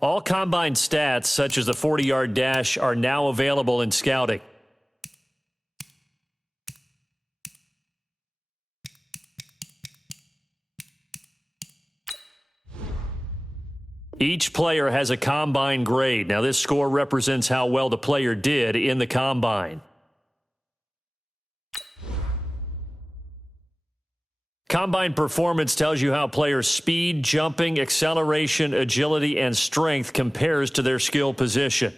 All combine stats, such as the 40-yard dash, are now available in scouting. Each player has a combine grade. Now, this score represents how well the player did in the combine. Combine performance tells you how players' speed, jumping, acceleration, agility, and strength compares to their skill position.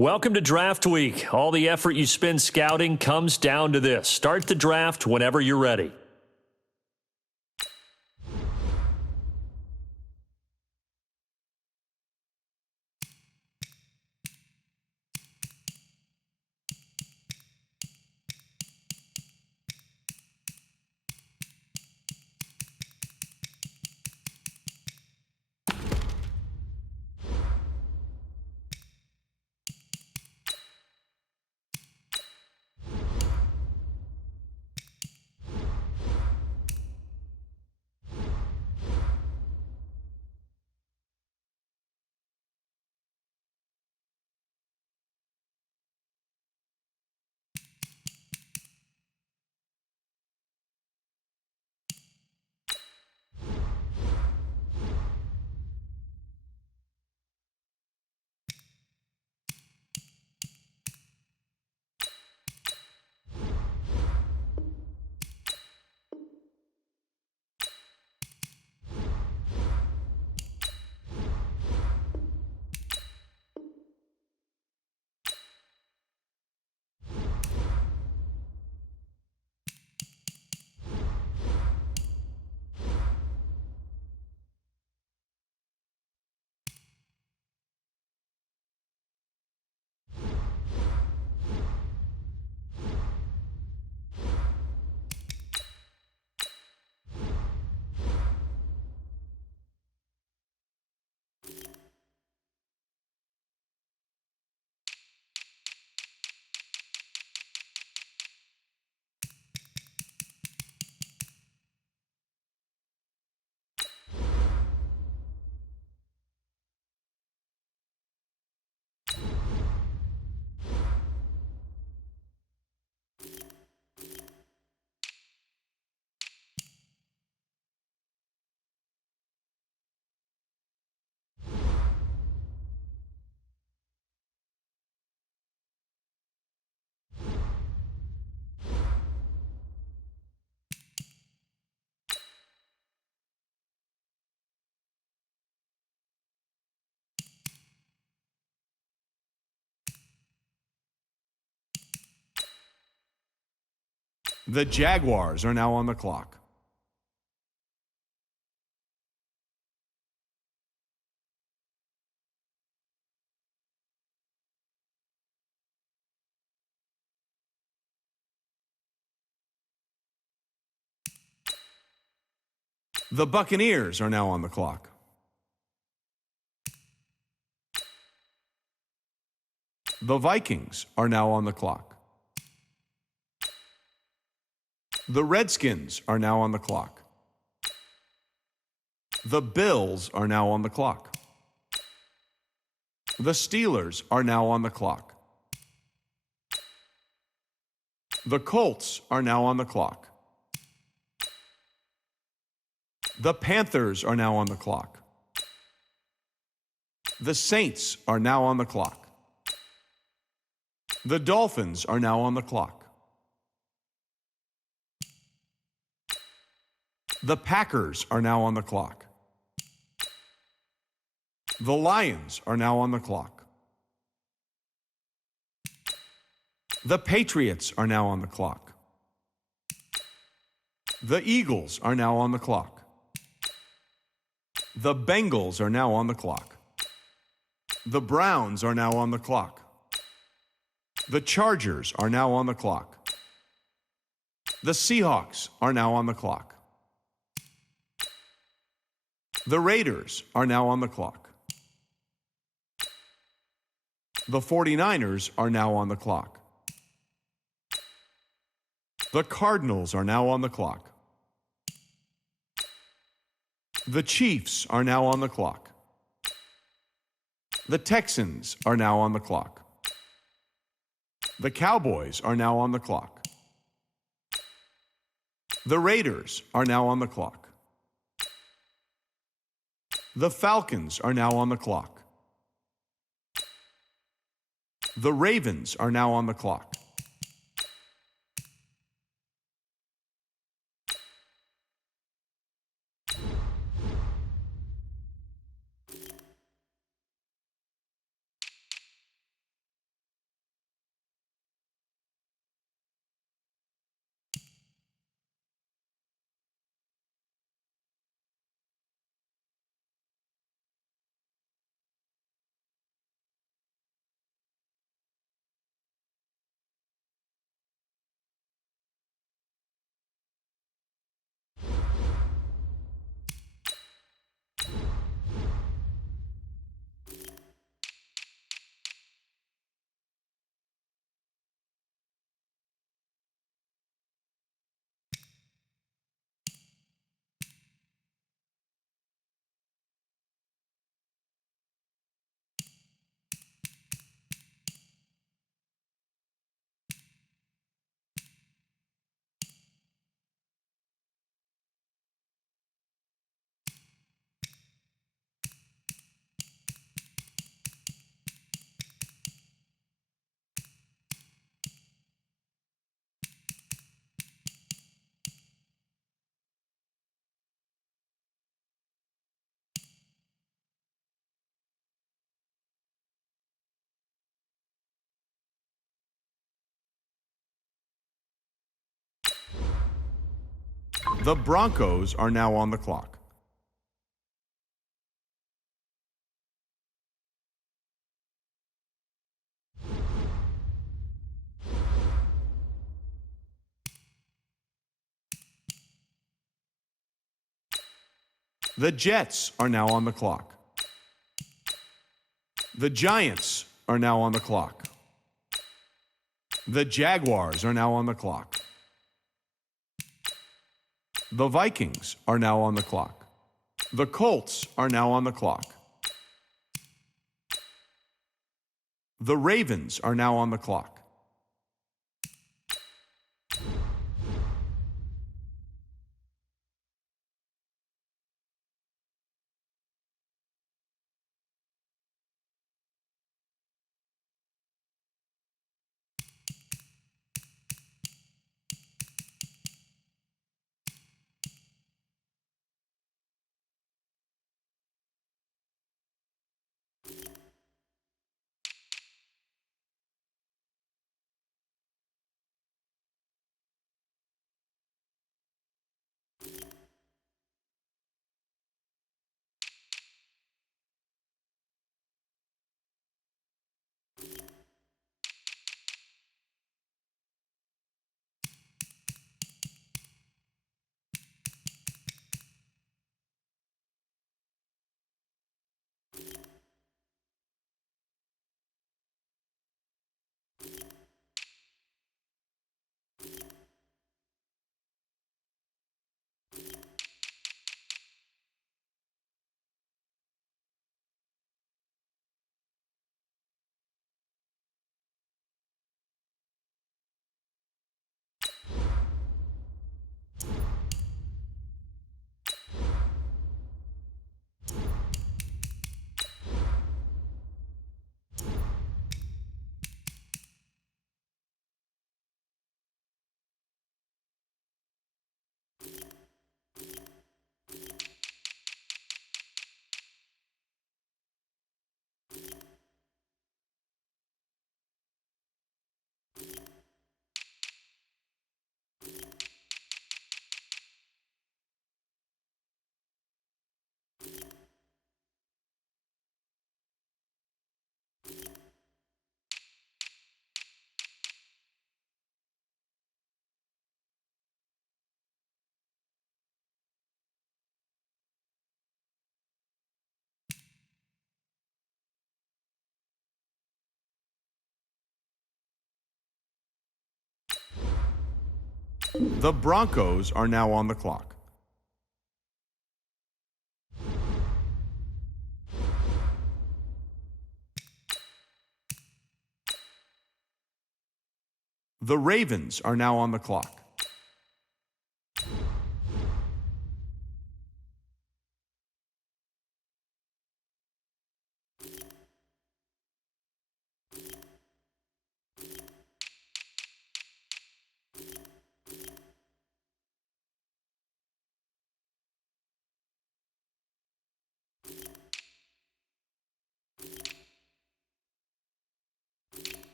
Welcome to Draft Week. All the effort you spend scouting comes down to this. Start the draft whenever you're ready. The Jaguars are now on the clock. The Buccaneers are now on the clock. The Vikings are now on the clock. The Redskins are now on the clock. The Bills are now on the clock. The Steelers are now on the clock. The Colts are now on the clock. The Panthers are now on the clock. The Saints are now on the clock. The Dolphins are now on the clock. The Packers are now on the clock. The Lions are now on the clock. The Patriots are now on the clock. The Eagles are now on the clock. The Bengals are now on the clock. The Browns are now on the clock. The Chargers are now on the clock. The Seahawks are now on the clock. The Raiders are now on the clock. The 49ers are now on the clock. The Cardinals are now on the clock. The Chiefs are now on the clock. The Texans are now on the clock. The Cowboys are now on the clock. The Raiders are now on the clock. The Falcons are now on the clock. The Ravens are now on the clock. The Broncos are now on the clock. The Jets are now on the clock. The Giants are now on the clock. The Jaguars are now on the clock. The Vikings are now on the clock. The Colts are now on the clock. The Ravens are now on the clock. The Broncos are now on the clock. The Ravens are now on the clock.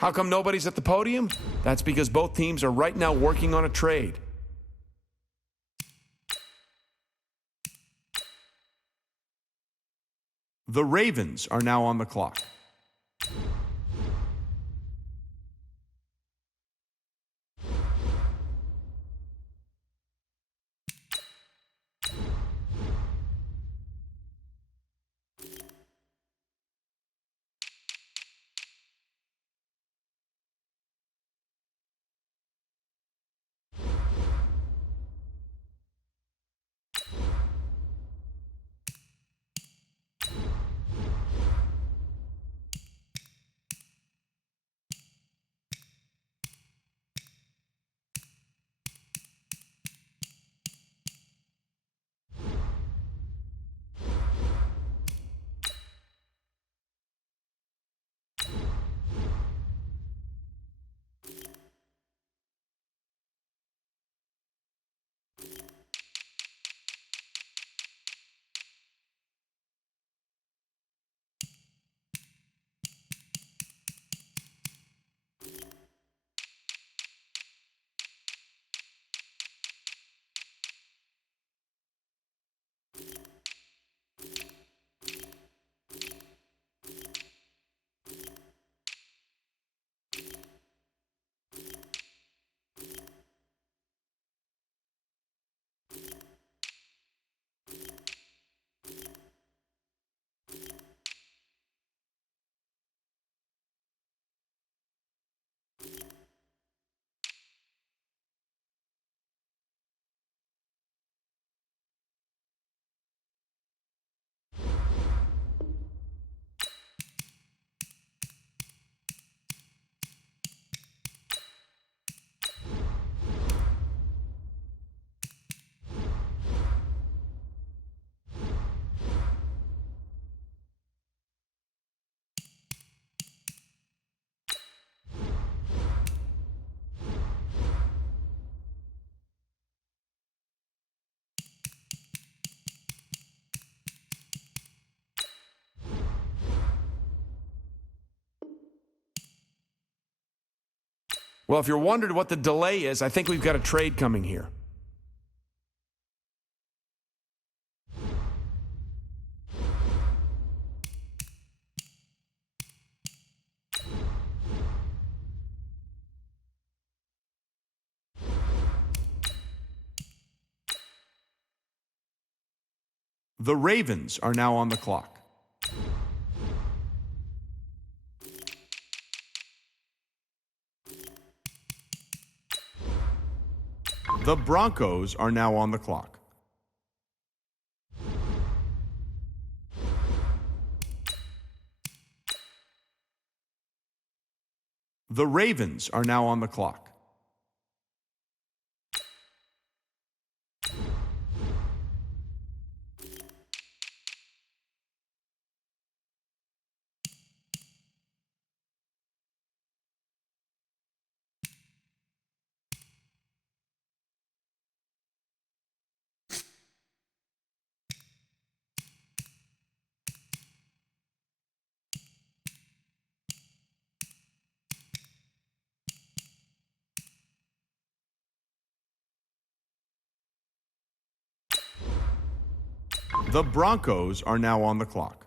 How come nobody's at the podium? That's because both teams are right now working on a trade. The Ravens are now on the clock. Well, if you're wondering what the delay is, I think we've got a trade coming here. The Ravens are now on the clock. The Broncos are now on the clock. The Ravens are now on the clock. The Broncos are now on the clock.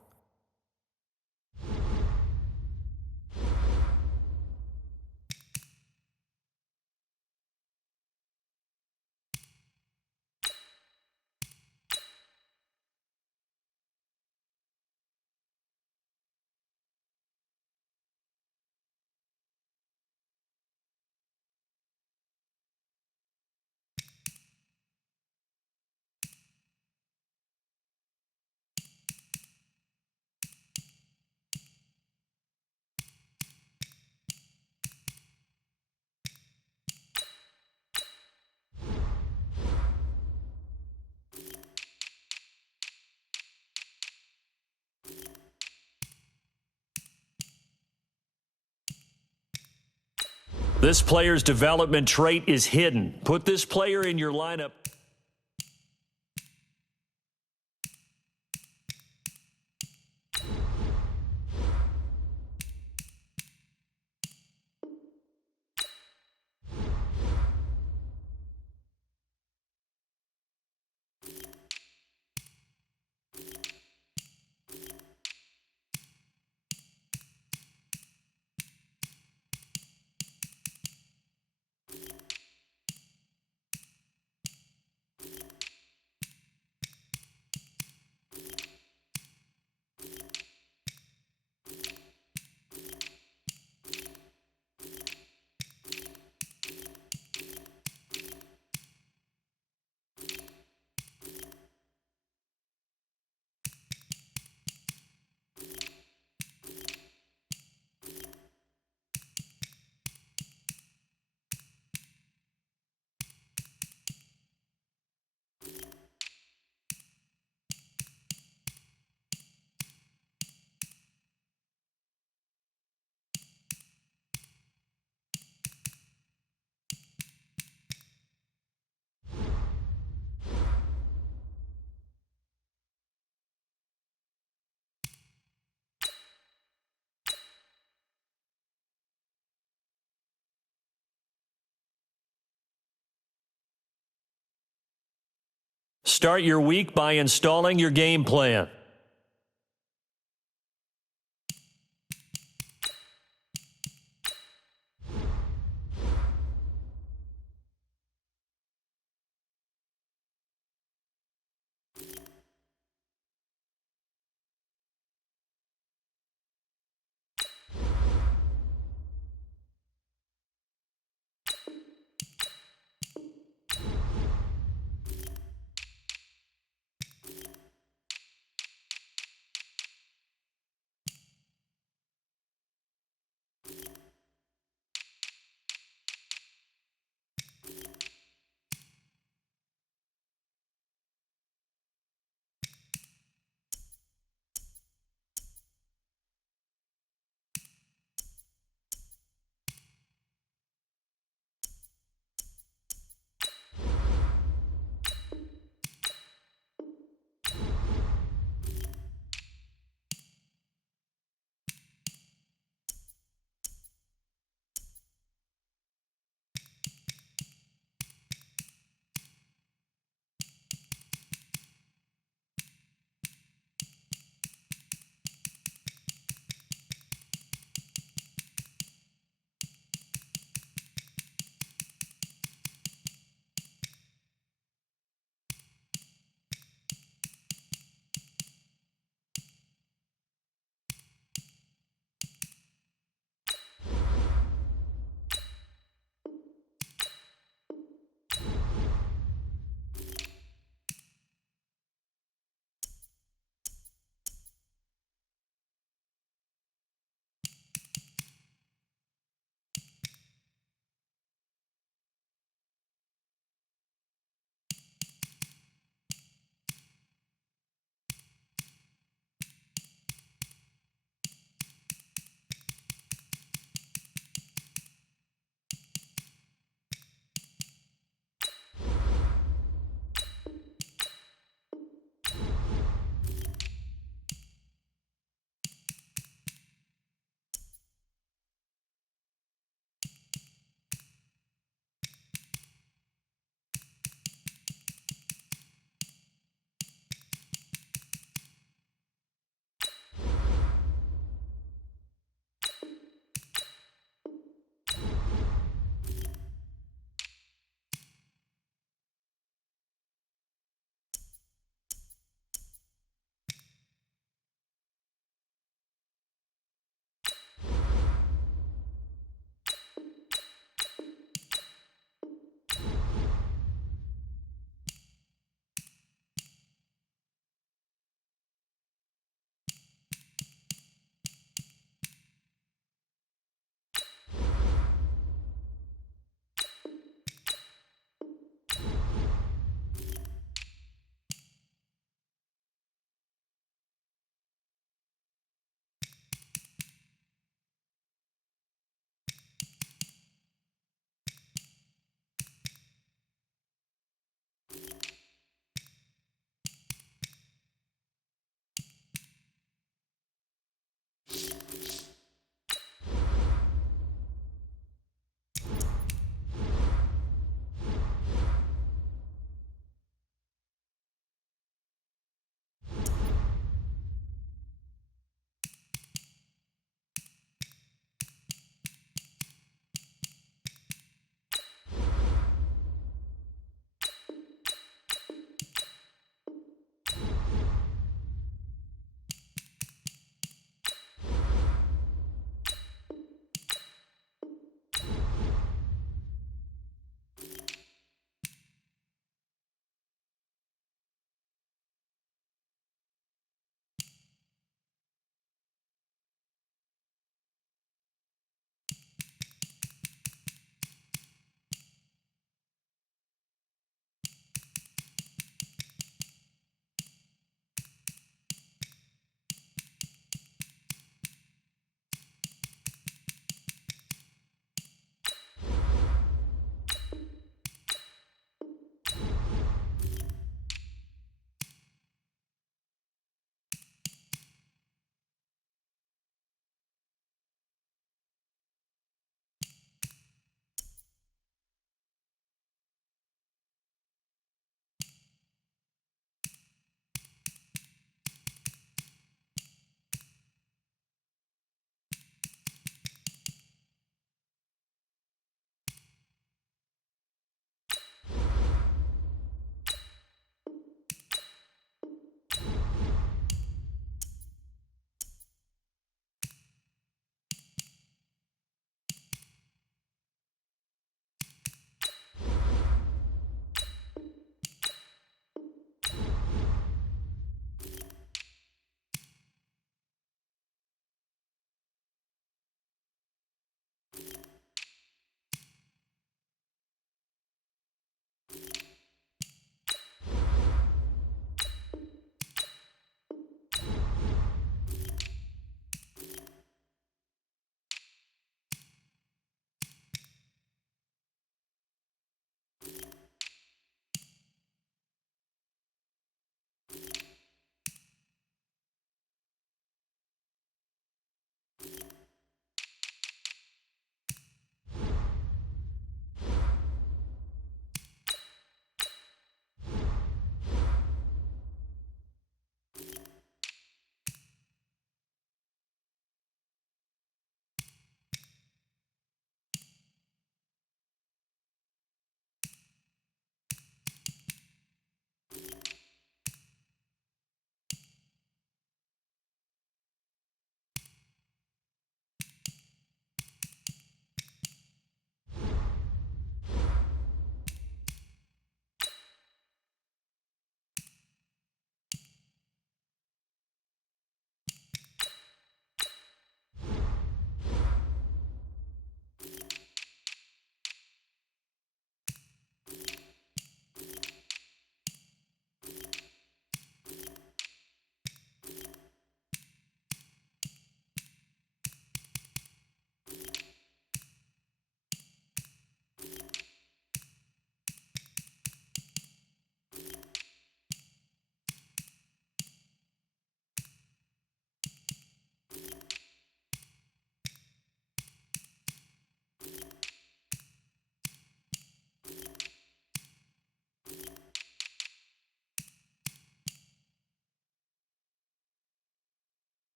This player's development trait is hidden. Put this player in your lineup. Start your week by installing your game plan.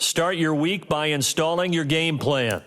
Start your week by installing your game plan.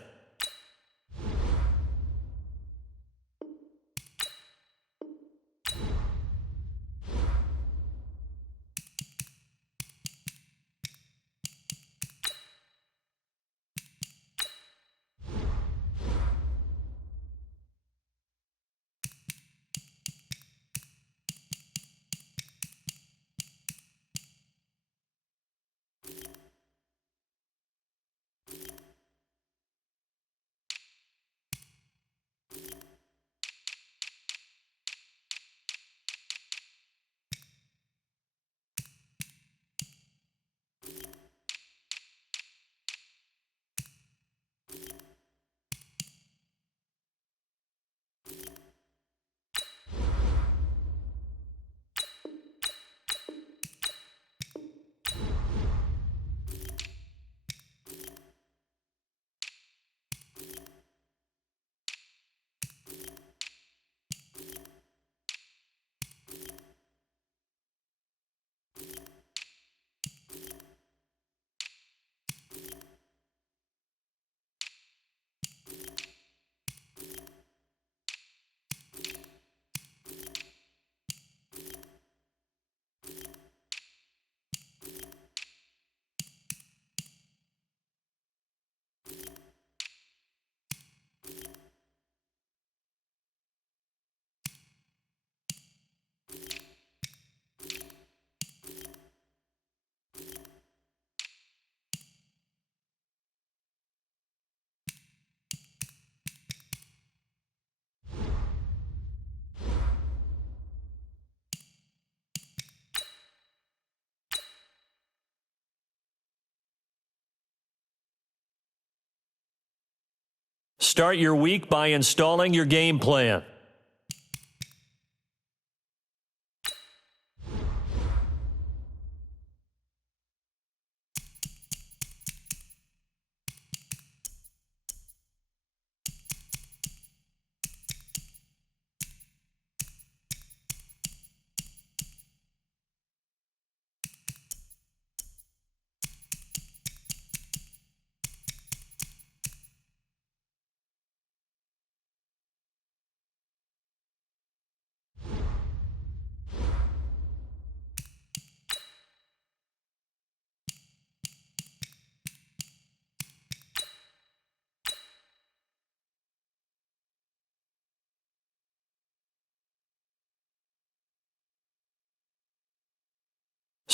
Start your week by installing your game plan.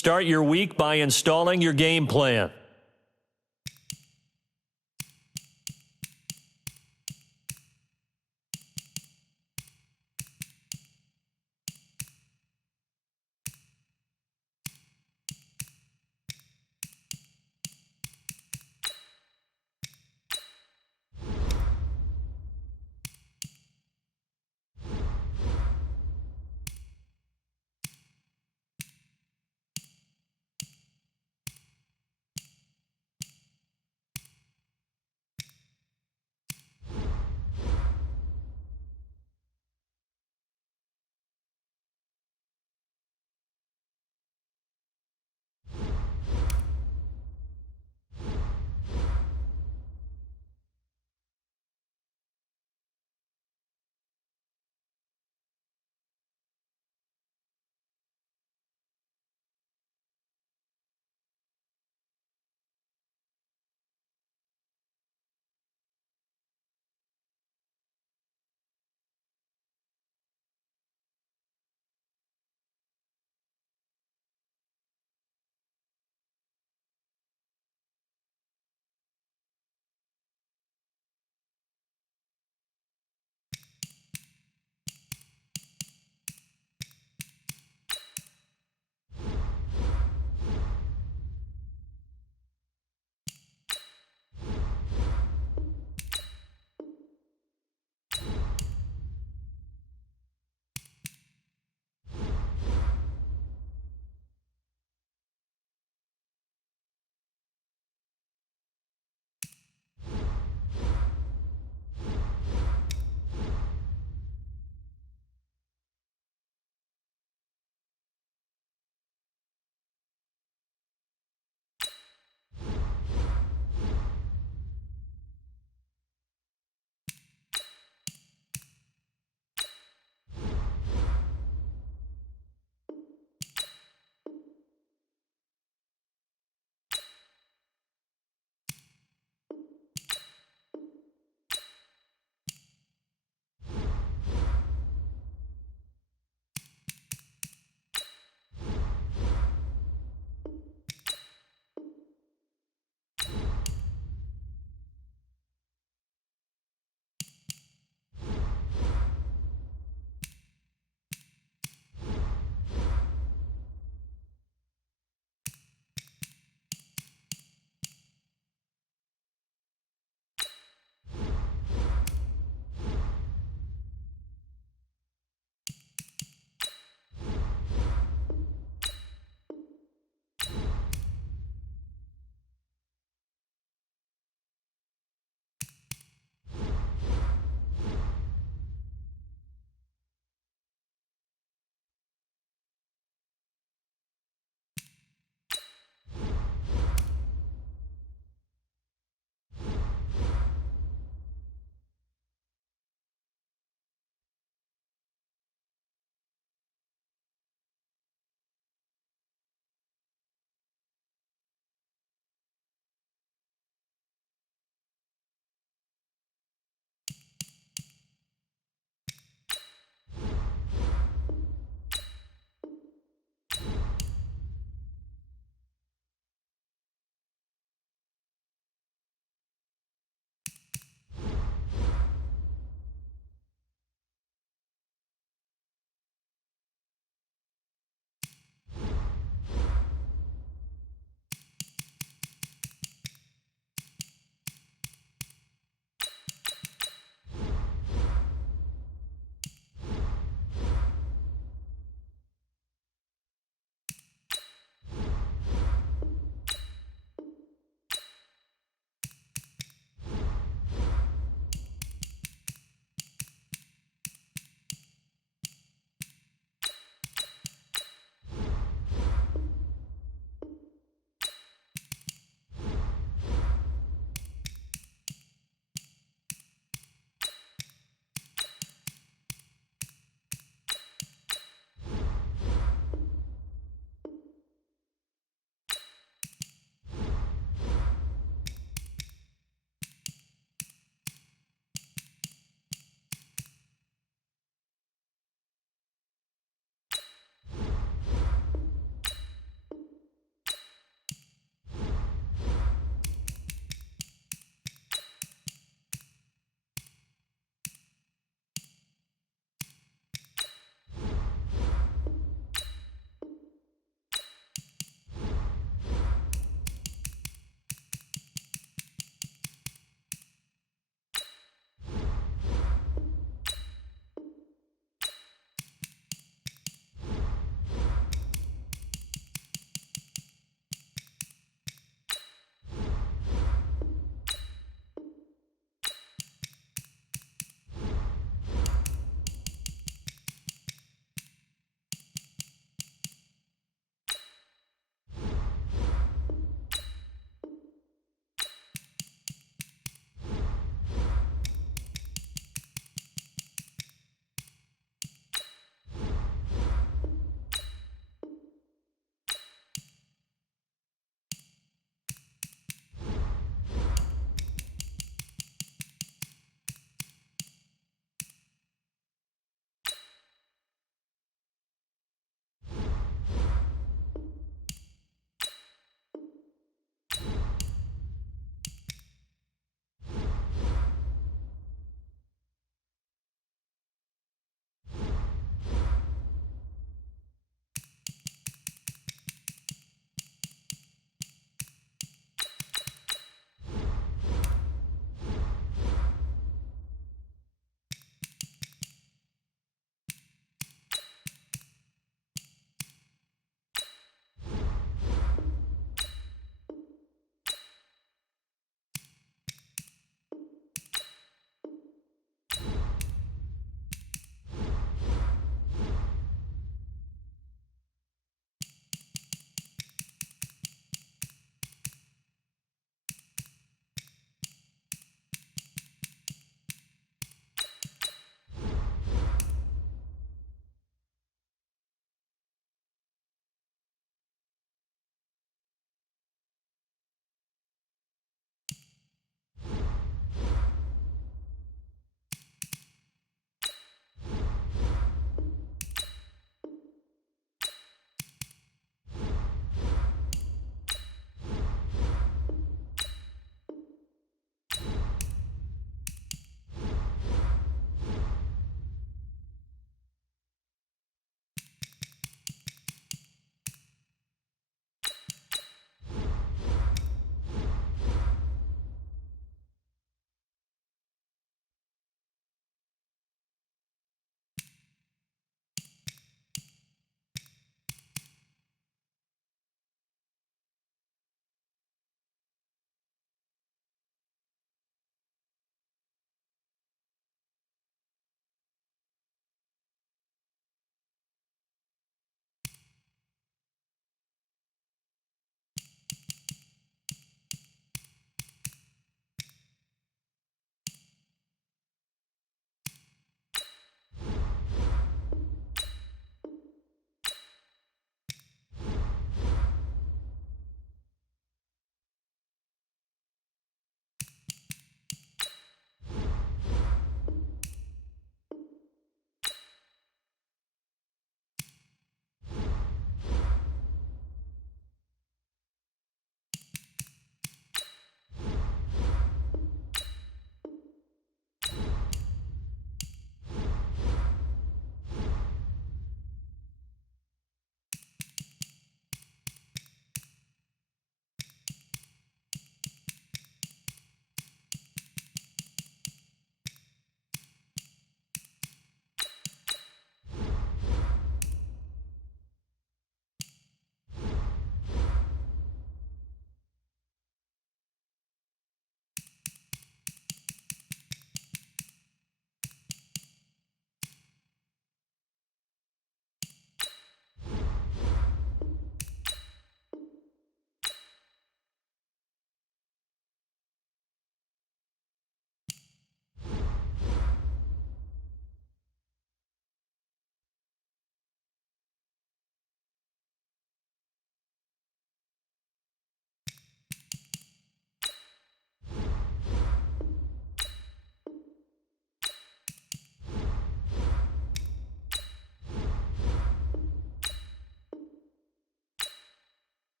Start your week by installing your game plan.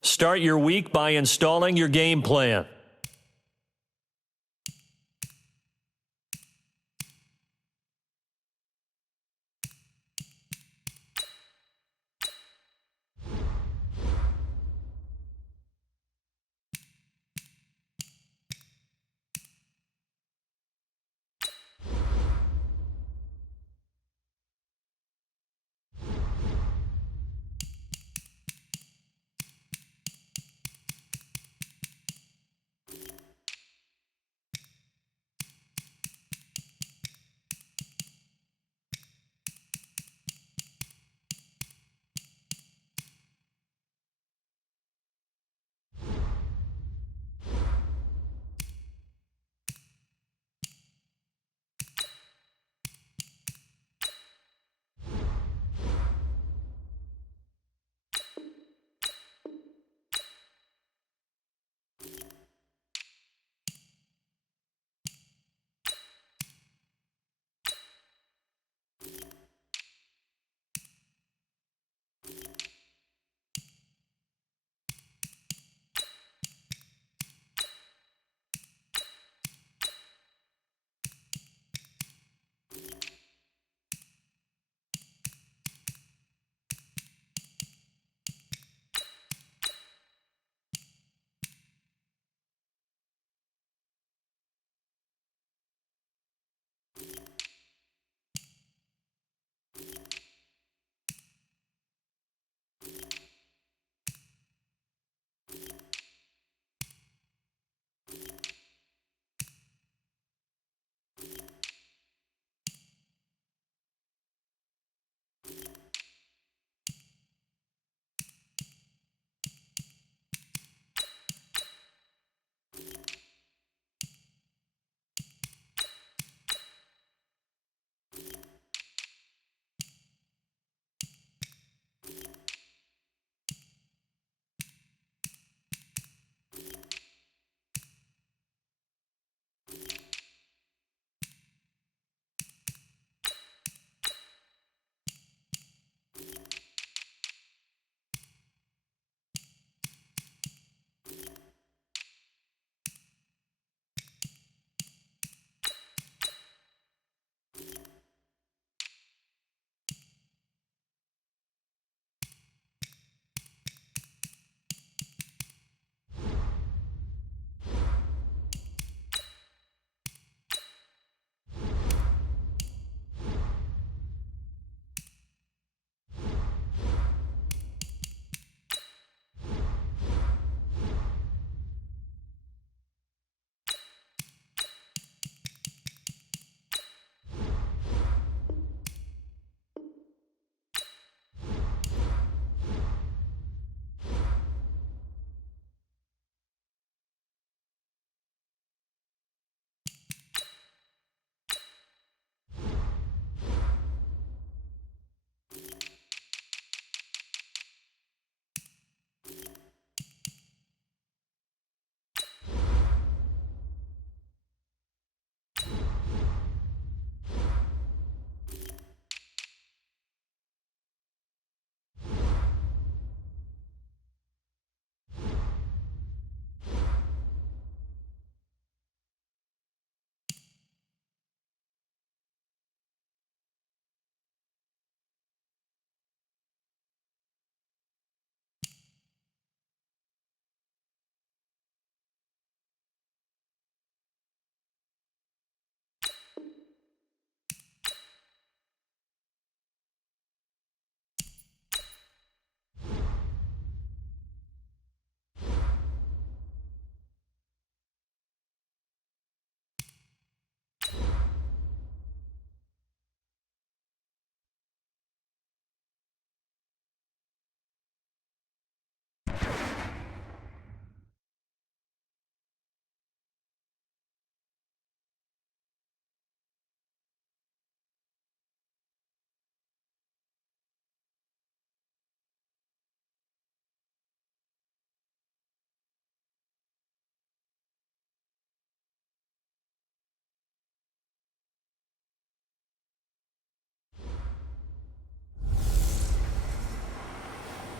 Start your week by installing your game plan.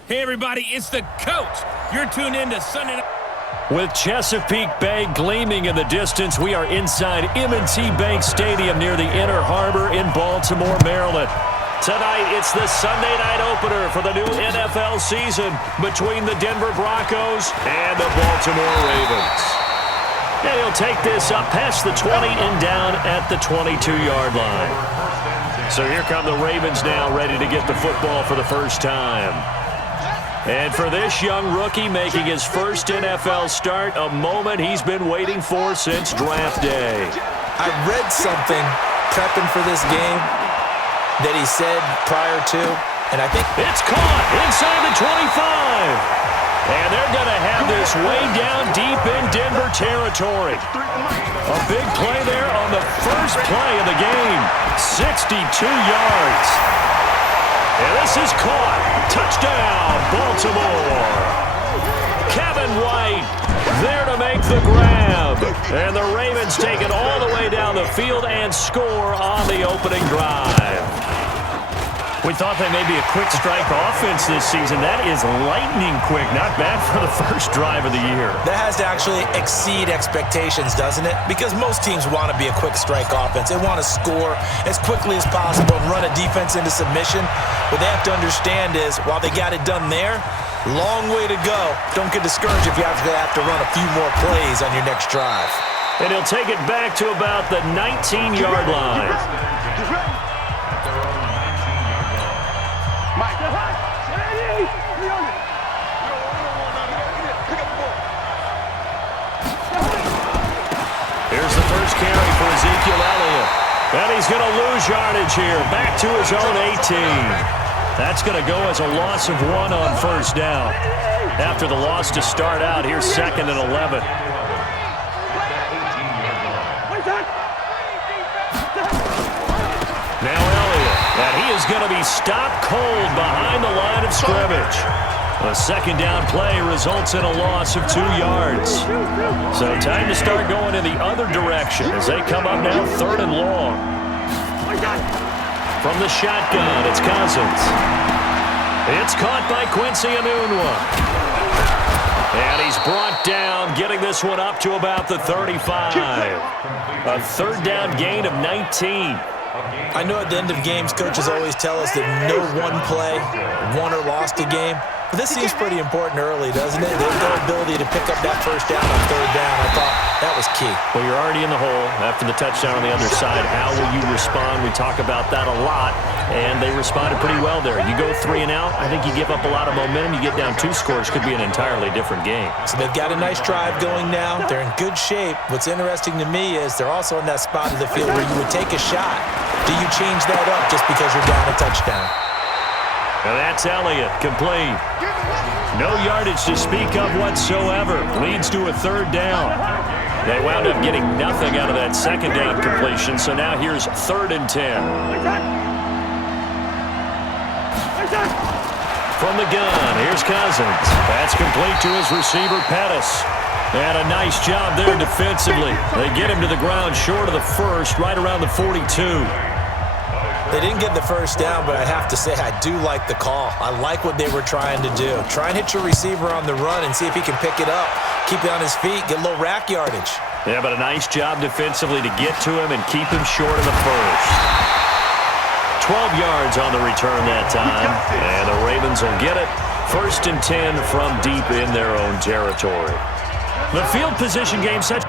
Hey, everybody, it's the coach. You're tuned in to Sunday Night. With Chesapeake Bay gleaming in the distance, we are inside M&T Bank Stadium near the Inner Harbor in Baltimore, Maryland. Tonight, it's the Sunday night opener for the new NFL season between the Denver Broncos and the Baltimore Ravens. And he'll take this up past the 20 and down at the 22-yard line. So here come the Ravens now, ready to get the football for the first time. And for this young rookie making his first NFL start, a moment he's been waiting for since draft day. I read something prepping for this game that he said prior to, and I think it's caught inside the 25. And they're going to have this way down deep in Denver territory. A big play there on the first play of the game. 62 yards. And this is caught. Touchdown, Baltimore. Kevin White there to make the grab. And the Ravens take it all the way down the field and score on the opening drive. We thought they may be a quick strike offense this season. That is lightning quick. Not bad for the first drive of the year. That has to actually exceed expectations, doesn't it? Because most teams want to be a quick strike offense. They want to score as quickly as possible and run a defense into submission. What they have to understand is, while they got it done there, long way to go. Don't get discouraged if you actually have to run a few more plays on your next drive. And he'll take it back to about the 19-yard line. Here's the first carry for Ezekiel Elliott. And he's going to lose yardage here. Back to his own 18. That's going to go as a loss of 1 on first down. After the loss to start out, here's 2nd and 11. Now Elliott. And he is going to be stopped cold behind the line of scrimmage. A second down play results in a loss of 2 yards. So time to start going in the other direction as they come up now 3rd and long. From the shotgun, it's Cousins. It's caught by Quincy Enunwa. And he's brought down, getting this one up to about the 35. A 3rd down gain of 19. I know at the end of games, coaches always tell us that no one play won or lost a game. But this seems pretty important early, doesn't it? Their ability to pick up that first down on 3rd down, I thought that was key. Well, you're already in the hole after the touchdown on the other side. How will you respond? We talk about that a lot, and they responded pretty well there. You go 3 and out, I think you give up a lot of momentum. You get down 2 scores, could be an entirely different game. So they've got a nice drive going now. They're in good shape. What's interesting to me is they're also in that spot of the field where you would take a shot. Do you change that up just because you're down a touchdown? And that's Elliott, complete. No yardage to speak of whatsoever. Leads to a 3rd down. They wound up getting nothing out of that 2nd down completion, so now here's 3rd and 10. From the gun, here's Cousins. That's complete to his receiver, Pettis. And a nice job there defensively. They get him to the ground short of the first, right around the 42. They didn't get the first down, but I have to say I do like the call. I like what they were trying to do. Try and hit your receiver on the run and see if he can pick it up. Keep it on his feet, get a little rack yardage. Yeah, but a nice job defensively to get to him and keep him short of the first. 12 yards on the return that time, and the Ravens will get it. 1st and 10 from deep in their own territory. The field position game such.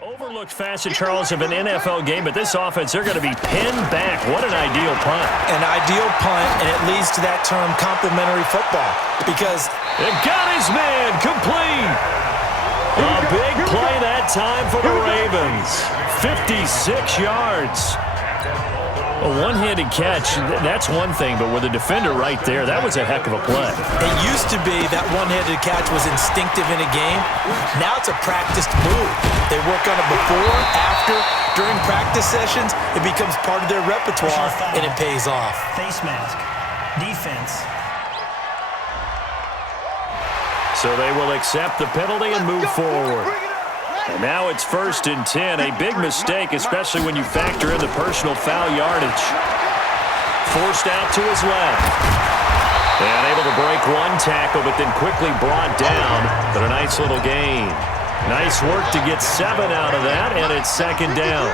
Overlooked facet, Charles, of an NFL game, but this offense, they're going to be pinned back. What an ideal punt. An ideal punt, and it leads to that term complementary football, because it got his man complete. A big play that time for the Ravens. 56 yards. A one-handed catch, that's one thing, but with a defender right there, that was a heck of a play. It used to be that one-handed catch was instinctive in a game. Now it's a practiced move. They work on it before, after, during practice sessions. It becomes part of their repertoire, and it pays off. Face mask. Defense. So they will accept the penalty and move forward. And now it's 1st and 10. A big mistake, especially when you factor in the personal foul yardage. Forced out to his left. And able to break one tackle, but then quickly brought down. But a nice little gain. Nice work to get 7 out of that, and it's 2nd down.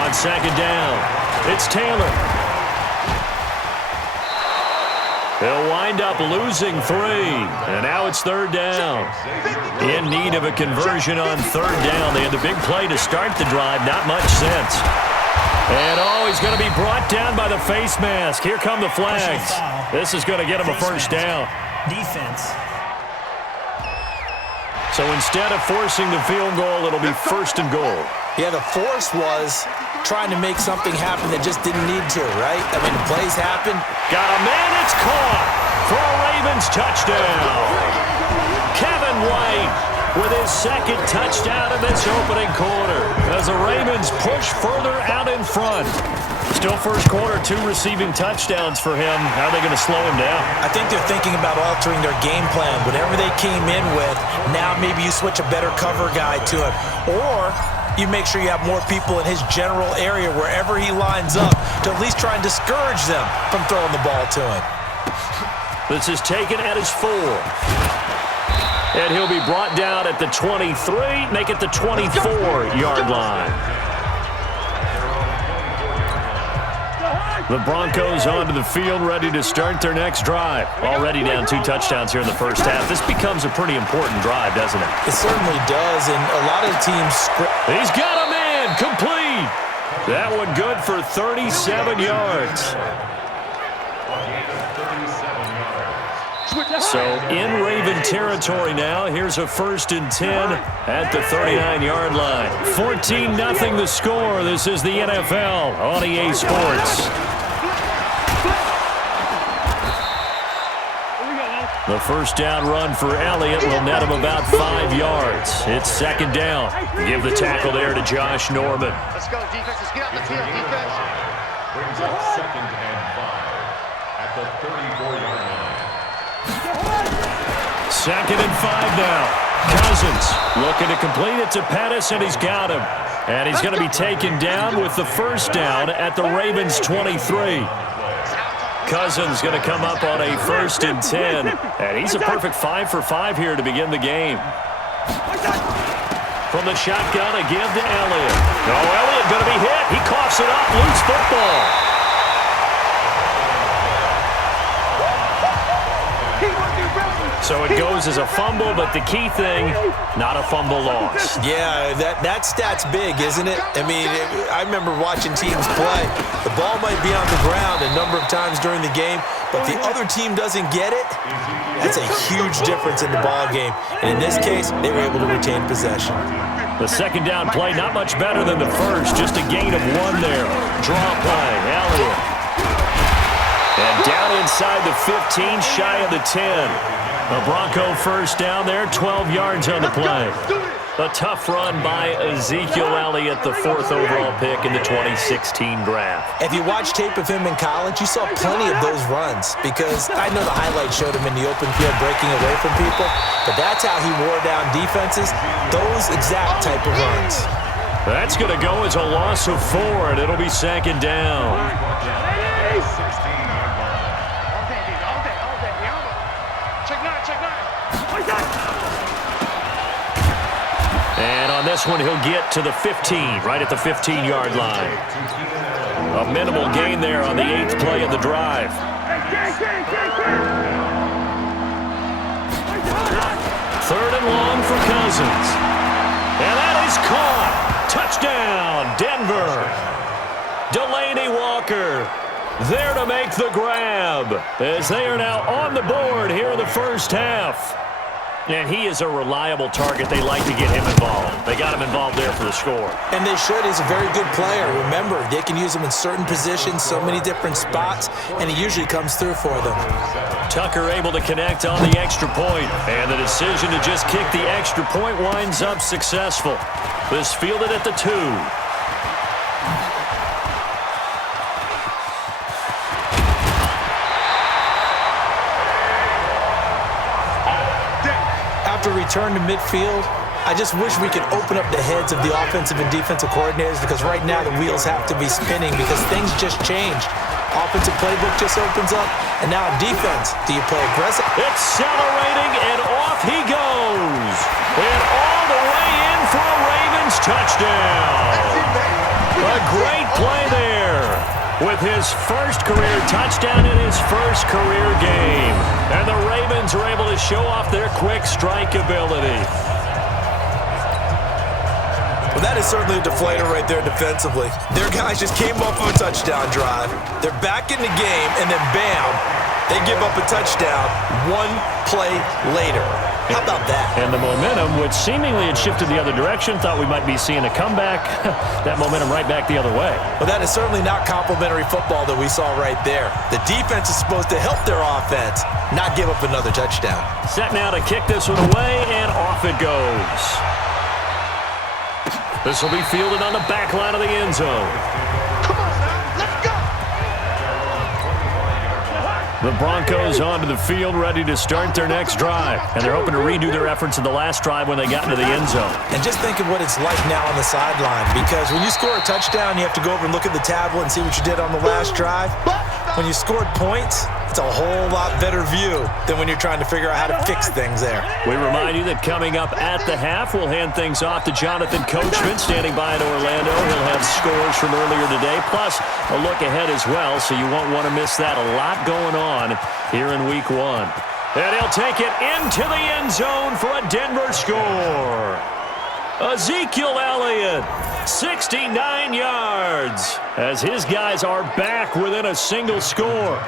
On 2nd down, it's Taylor. He'll wind up losing 3, and now it's 3rd down. In need of a conversion on 3rd down. They had the big play to start the drive, not much sense. And he's going to be brought down by the face mask. Here come the flags. This is going to get him a 1st down. Defense. So instead of forcing the field goal, it'll be 1st and goal. Yeah, the force was trying to make something happen that just didn't need to, right? I mean, the plays happen. Got a man, it's caught for a Ravens touchdown. Kevin White with his 2nd touchdown in this opening quarter as the Ravens push further out in front. Still first quarter, 2 receiving touchdowns for him. How are they going to slow him down? I think they're thinking about altering their game plan. Whatever they came in with, now maybe you switch a better cover guy to him. Or you make sure you have more people in his general area wherever he lines up to at least try and discourage them from throwing the ball to him. This is taken at his 4. And he'll be brought down at the 23, make it the 24-yard line. The Broncos onto the field, ready to start their next drive. Already down 2 touchdowns here in the first half. This becomes a pretty important drive, doesn't it? It certainly does, and a lot of teams... He's got a man, complete. That one good for 37 yards. So in Raven territory now. Here's a 1st and 10 at the 39-yard line. 14-0 the score. This is the NFL on EA Sports. The 1st down run for Elliott will net him about 5 yards. It's 2nd down. Give the tackle there to Josh Norman. Let's go, defense. Let's get out the field, defense. Brings up 2nd and 5 at the 34-yard line. 2nd and 5 now. Cousins looking to complete it to Pettis, and he's got him. And he's going to be taken down with the 1st down at the Ravens 23. Cousins going to come up on a 1st and 10. And he's a perfect 5 for 5 here to begin the game. From the shotgun, a give to Elliott. No, Elliott going to be hit. He coughs it up. Loose football. So it goes as a fumble, but the key thing, not a fumble loss. Yeah, that stat's big, isn't it? I mean, I remember watching teams play. The ball might be on the ground a number of times during the game, but the other team doesn't get it. That's a huge difference in the ball game. And in this case, they were able to retain possession. The 2nd down play, not much better than the first. Just a gain of 1 there. Draw play, Elliott. And down inside the 15, shy of the 10. A Bronco 1st down there, 12 yards on the play. A tough run by Ezekiel Elliott, the 4th overall pick in the 2016 draft. If you watch tape of him in college, you saw plenty of those runs because I know the highlights showed him in the open field breaking away from people, but that's how he wore down defenses, those exact type of runs. That's going to go as a loss of 4, and it'll be 2nd down. And on this one, he'll get to the 15, right at the 15-yard line. A minimal gain there on the 8th play of the drive. 3rd and long for Cousins. And that is caught. Touchdown, Denver. Delaney Walker there to make the grab as they are now on the board here in the first half. And he is a reliable target. They like to get him involved. They got him involved there for the score. And they should. He's a very good player. Remember, they can use him in certain positions, so many different spots, and he usually comes through for them. Tucker able to connect on the extra point, and the decision to just kick the extra point winds up successful. This fielded at the 2. After return to midfield, I just wish we could open up the heads of the offensive and defensive coordinators, because right now the wheels have to be spinning because things just changed. Offensive playbook just opens up, and now defense. Do you play aggressive? Accelerating, and off he goes. And all the way in for a Ravens touchdown. A great play there with his first career touchdown in his first career game. And the Ravens are able to show off their quick strike ability. Well, that is certainly a deflator right there defensively. Their guys just came off of a touchdown drive. They're back in the game, and then bam, they give up a touchdown one play later. How about that? And the momentum, which seemingly had shifted the other direction, thought we might be seeing a comeback. That momentum right back the other way. Well, that is certainly not complimentary football that we saw right there. The defense is supposed to help their offense, not give up another touchdown. Set now to kick this one away, and off it goes. This will be fielded on the back line of the end zone. Come on now, let's go. The Broncos onto the field, ready to start their next drive. And they're hoping to redo their efforts in the last drive when they got into the end zone. And just think of what it's like now on the sideline, because when you score a touchdown, you have to go over and look at the tablet and see what you did on the last drive. When you scored points, it's a whole lot better view than when you're trying to figure out how to fix things there. We remind you that coming up at the half, we'll hand things off to Jonathan Coachman, standing by in Orlando. He'll have scores from earlier today, plus a look ahead as well, so you won't want to miss that. A lot going on here in Week 1. And he'll take it into the end zone for a Denver score. Ezekiel Elliott, 69 yards, as his guys are back within a single score.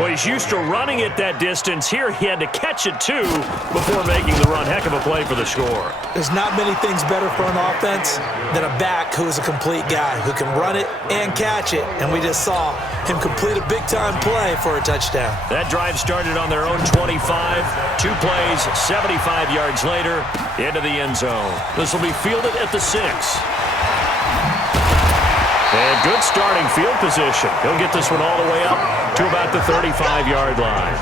Well, he's used to running it that distance. Here he had to catch it, too, before making the run. Heck of a play for the score. There's not many things better for an offense than a back who is a complete guy, who can run it and catch it. And we just saw him complete a big-time play for a touchdown. That drive started on their own 25. 2 plays, 75 yards later, into the end zone. This will be fielded at the 6. And good starting field position. He'll get this one all the way up to about the 35-yard line.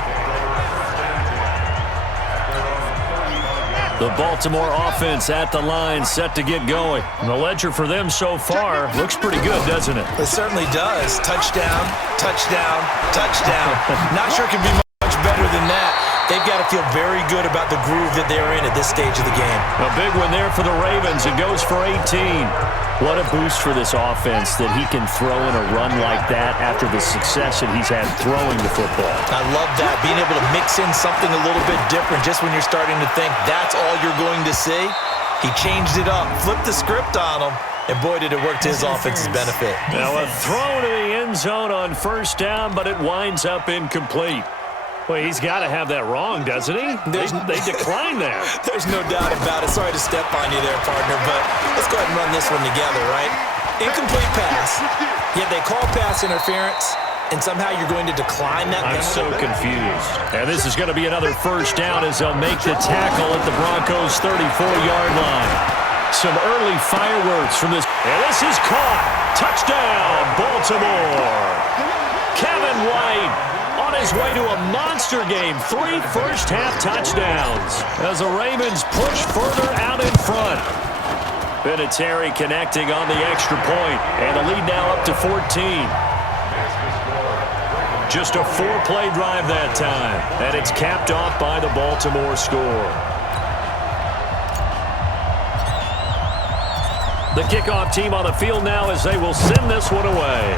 The Baltimore offense at the line, set to get going. And the ledger for them so far looks pretty good, doesn't it? It certainly does. Touchdown, touchdown, touchdown. Not sure it can be much better than that. They've got to feel very good about the groove that they're in at this stage of the game. A big one there for the Ravens. It goes for 18. What a boost for this offense that he can throw in a run like that after the success that he's had throwing the football. I love that, being able to mix in something a little bit different just when you're starting to think that's all you're going to see. He changed it up, flipped the script on him, and boy, did it work to his offense's benefit. Now a throw to the end zone on first down, but it winds up incomplete. Well, he's got to have that wrong, doesn't he? They declined that. There's no doubt about it. Sorry to step on you there, partner, but let's go ahead and run this one together, right? Incomplete pass, yet they call pass interference, and somehow you're going to decline that penalty? I'm so confused. And this is going to be another first down as they'll make the tackle at the Broncos' 34-yard line. Some early fireworks from this. And this is caught. Touchdown, Baltimore. Kevin White on his way to a monster game. 3 first-half touchdowns as the Ravens push further out in front. Vinatieri connecting on the extra point, and the lead now up to 14. Just a 4-play drive that time, and it's capped off by the Baltimore score. The kickoff team on the field now as they will send this one away.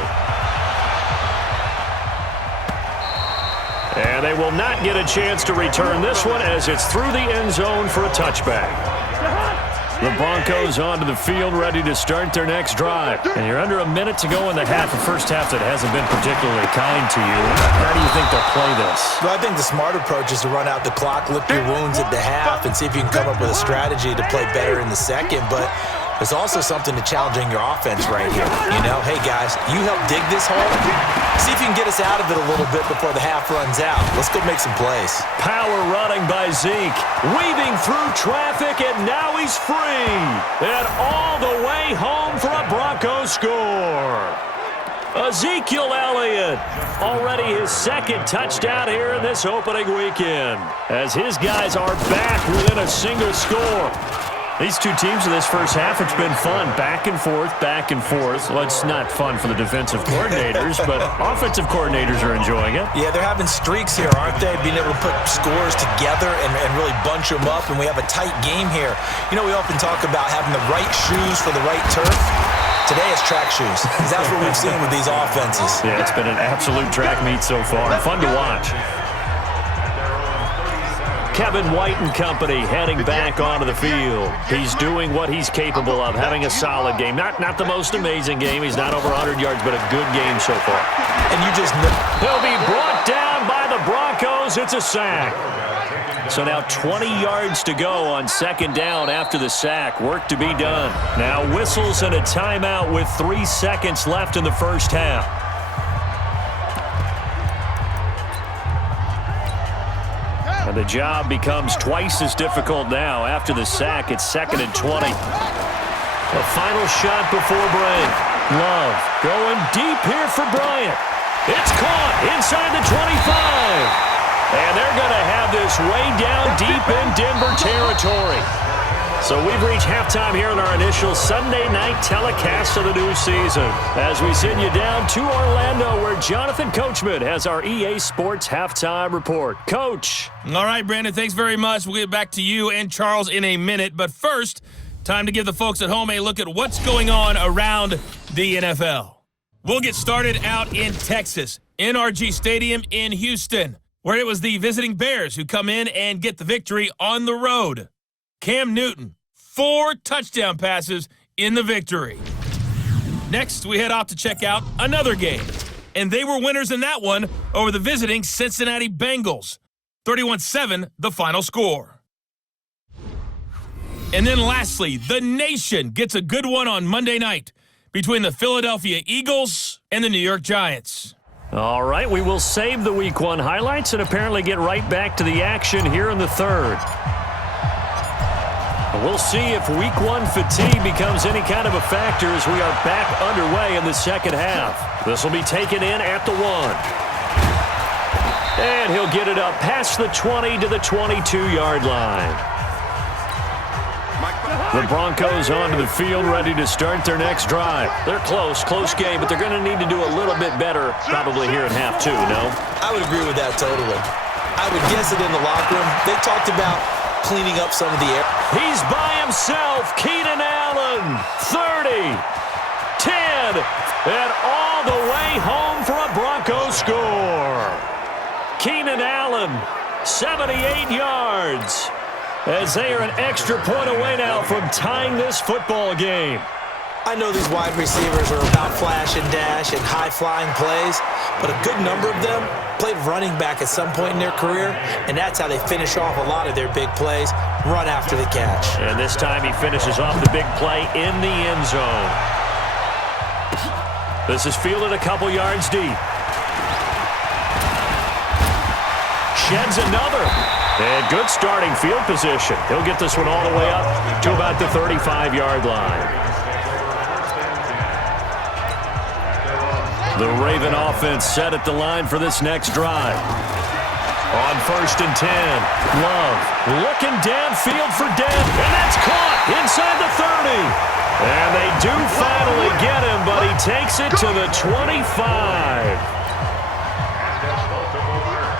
And they will not get a chance to return this one as it's through the end zone for a touchback. The Broncos onto the field, ready to start their next drive. And you're under a minute to go in the half. The first half that hasn't been particularly kind to you. How do you think they'll play this? Well, I think the smart approach is to run out the clock, lick your wounds at the half, and see if you can come up with a strategy to play better in the second. But there's also something to challenging your offense right here. You know, hey, guys, you help dig this hole. See if you can get us out of it a little bit before the half runs out. Let's go make some plays. Power running by Zeke. Weaving through traffic, and now he's free. And all the way home for a Broncos score. Ezekiel Elliott, already his second touchdown here in this opening weekend, as his guys are back within a single score. These two teams in this first half, it's been fun. Back and forth, back and forth. Well, it's not fun for the defensive coordinators, but offensive coordinators are enjoying it. Yeah, they're having streaks here, aren't they? Being able to put scores together and really bunch them up, and we have a tight game here. You know, we often talk about having the right shoes for the right turf. Today it's track shoes, because that's what we've seen with these offenses. Yeah, it's been an absolute track meet so far. Fun to watch. Kevin White and company heading back onto the field. He's doing what he's capable of, having a solid game. Not the most amazing game. He's not over 100 yards, but a good game so far. And you just know. He'll be brought down by the Broncos. It's a sack. So now 20 yards to go on second down after the sack. Work to be done. Now whistles and a timeout with 3 seconds left in the first half. And the job becomes twice as difficult now. After the sack, it's 2nd and 20. A final shot before Bryant. Love going deep here for Bryant. It's caught inside the 25. And they're going to have this way down deep in Denver territory. So we've reached halftime here in our initial Sunday night telecast of the new season, as we send you down to Orlando, where Jonathan Coachman has our EA Sports halftime report. Coach. All right, Brandon, thanks very much. We'll get back to you and Charles in a minute. But first, time to give the folks at home a look at what's going on around the NFL. We'll get started out in Texas, NRG Stadium in Houston, where it was the visiting Bears who come in and get the victory on the road. Cam Newton, 4 touchdown passes in the victory. Next, we head off to check out another game. And they were winners in that one over the visiting Cincinnati Bengals. 31-7, the final score. And then lastly, the nation gets a good one on Monday night between the Philadelphia Eagles and the New York Giants. All right, we will save the Week 1 highlights and apparently get right back to the action here in the third. We'll see if Week 1 fatigue becomes any kind of a factor as we are back underway in the second half. This will be taken in at the 1. And he'll get it up past the 20 to the 22-yard line. The Broncos onto the field, ready to start their next drive. They're close game, but they're going to need to do a little bit better probably here in half 2, no? I would agree with that totally. I would guess it in the locker room. They talked about cleaning up some of the air. He's by himself. Keenan Allen, 30, 10, and all the way home for a Broncos score. Keenan Allen, 78 yards, as they are an extra point away now from tying this football game. I know these wide receivers are about flash and dash and high-flying plays, but a good number of them played running back at some point in their career, and that's how they finish off a lot of their big plays, run after the catch. And this time he finishes off the big play in the end zone. This is fielded a couple yards deep. Sheds another. And good starting field position. He'll get this one all the way up to about the 35-yard line. The Raven offense set at the line for this next drive. On 1st and 10, Love looking downfield for Dent, and that's caught inside the 30. And they do finally get him, but he takes it to the 25.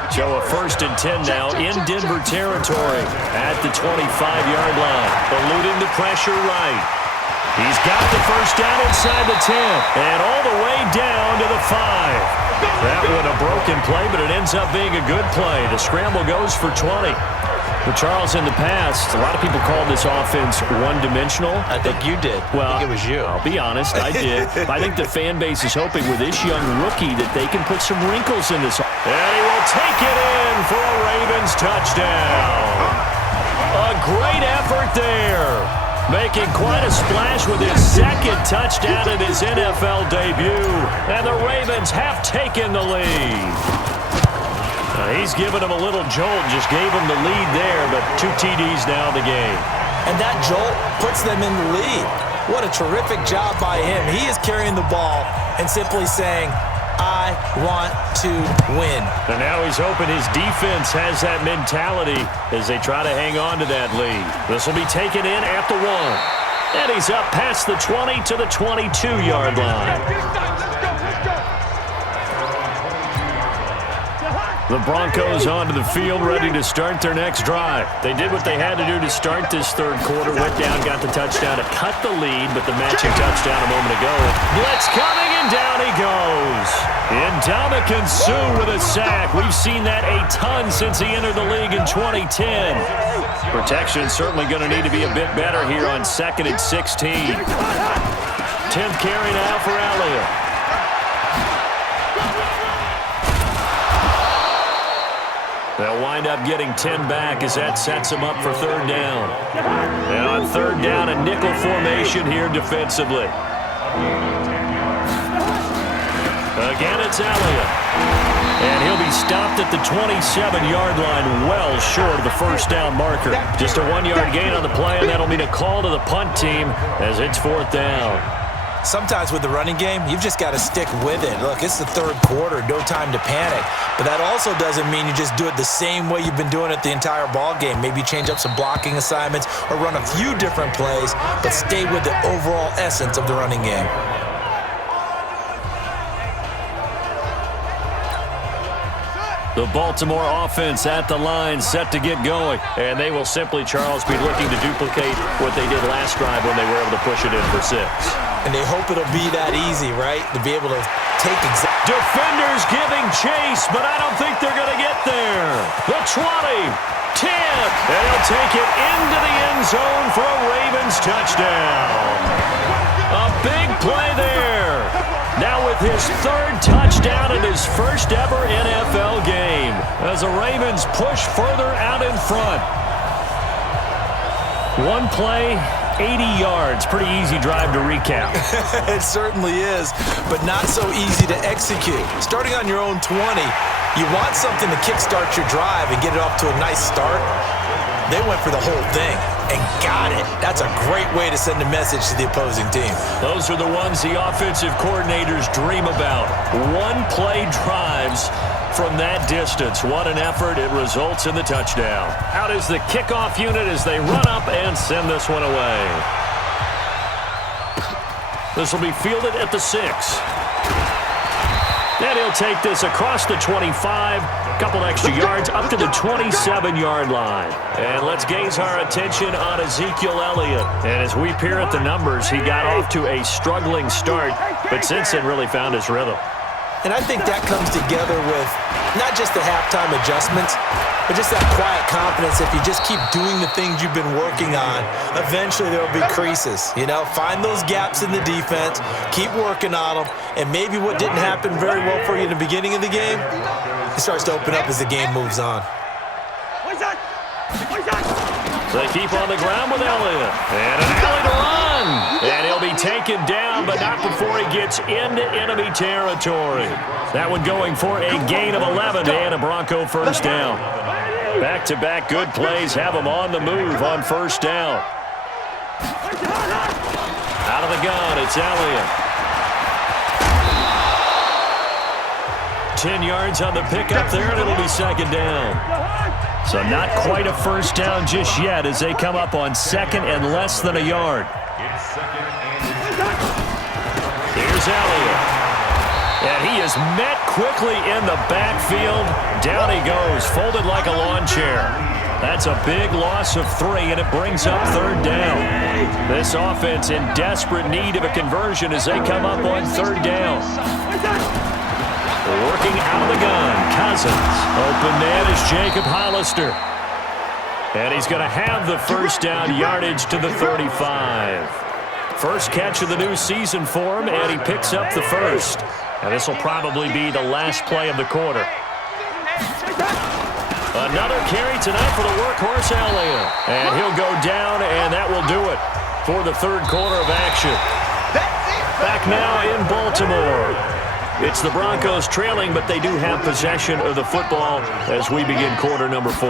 So a 1st and 10 now in Denver territory at the 25-yard line. Eluding the pressure right. He's got the first down inside the 10 and all the way down to the 5. That one a broken play, but it ends up being a good play. The scramble goes for 20. Well, Charles, in the past, a lot of people called this offense one-dimensional. I think you did. Well, I think it was you. I'll be honest, I did. But I think the fan base is hoping with this young rookie that they can put some wrinkles in this. And he will take it in for a Ravens touchdown. A great effort there. Making quite a splash with his second touchdown in his NFL debut. And the Ravens have taken the lead. He's given him a little jolt, just gave him the lead there, but 2 TDs now in the game. And that jolt puts them in the lead. What a terrific job by him. He is carrying the ball and simply saying, I want to win. And now he's hoping his defense has that mentality as they try to hang on to that lead. This will be taken in at the 1. And he's up past the 20 to the 22-yard line. The Broncos onto the field, ready to start their next drive. They did what they had to do to start this third quarter. Went down, got the touchdown to cut the lead, but the matching touchdown a moment ago. Blitz coming, and down he goes. Ndamukong Suh with a sack. We've seen that a ton since he entered the league in 2010. Protection certainly going to need to be a bit better here on 2nd and 16. 10th carry now for Elliott. They'll wind up getting 10 back as that sets them up for 3rd down. And on 3rd down, a nickel formation here defensively. Again, it's Elliott. And he'll be stopped at the 27-yard line, well short of the 1st down marker. Just a 1-yard gain on the play, and that'll mean a call to the punt team as it's 4th down. Sometimes with the running game, you've just got to stick with it. Look, it's the 3rd quarter, no time to panic. But that also doesn't mean you just do it the same way you've been doing it the entire ball game. Maybe change up some blocking assignments or run a few different plays, but stay with the overall essence of the running game. The Baltimore offense at the line, set to get going. And they will simply, Charles, be looking to duplicate what they did last drive when they were able to push it in for 6. And they hope it'll be that easy, right? To be able to take defenders giving chase, but I don't think they're going to get there. The 20, 10, and he'll take it into the end zone for a Ravens touchdown. A big play there. Now with his 3rd touchdown in his first ever NFL game as the Ravens push further out in front. One play, 80 yards. Pretty easy drive to recap. It certainly is, but not so easy to execute. Starting on your own 20, you want something to kickstart your drive and get it off to a nice start. They went for the whole thing and got it. That's a great way to send a message to the opposing team. Those are the ones the offensive coordinators dream about. One-play drives from that distance. What an effort. It results in the touchdown. Out is the kickoff unit as they run up and send this one away. This will be fielded at the 6. And he'll take this across the 25, a couple extra yards, up to the 27-yard line. And let's gaze our attention on Ezekiel Elliott. And as we peer at the numbers, he got off to a struggling start, but since then really found his rhythm. And I think that comes together with not just the halftime adjustments, but just that quiet confidence. If you just keep doing the things you've been working on, eventually there will be creases. You know, find those gaps in the defense, keep working on them, and maybe what didn't happen very well for you in the beginning of the game, it starts to open up as the game moves on. They keep on the ground with Elliott. And an alley to run. And he'll be taken down, but not before he gets into enemy territory. That one going for a gain of 11 and a Bronco 1st down. Back-to-back good plays have him on the move on 1st down. Out of the gun, it's Elliott. 10 yards on the pickup there, and it'll be 2nd down. So not quite a 1st down just yet as they come up on 2nd and less than a yard. Here's Elliott. And he is met quickly in the backfield. Down he goes, folded like a lawn chair. That's a big loss of 3, and it brings up 3rd down. This offense in desperate need of a conversion as they come up on 3rd down. Working out of the gun, Cousins. Open man is Jacob Hollister. And he's going to have the first down yardage to the 35. First catch of the new season for him, and he picks up the first. And this will probably be the last play of the quarter. Another carry tonight for the workhorse Elliott. And he'll go down, and that will do it for the third quarter of action. Back now in Baltimore. It's the Broncos trailing, but they do have possession of the football as we begin quarter number 4.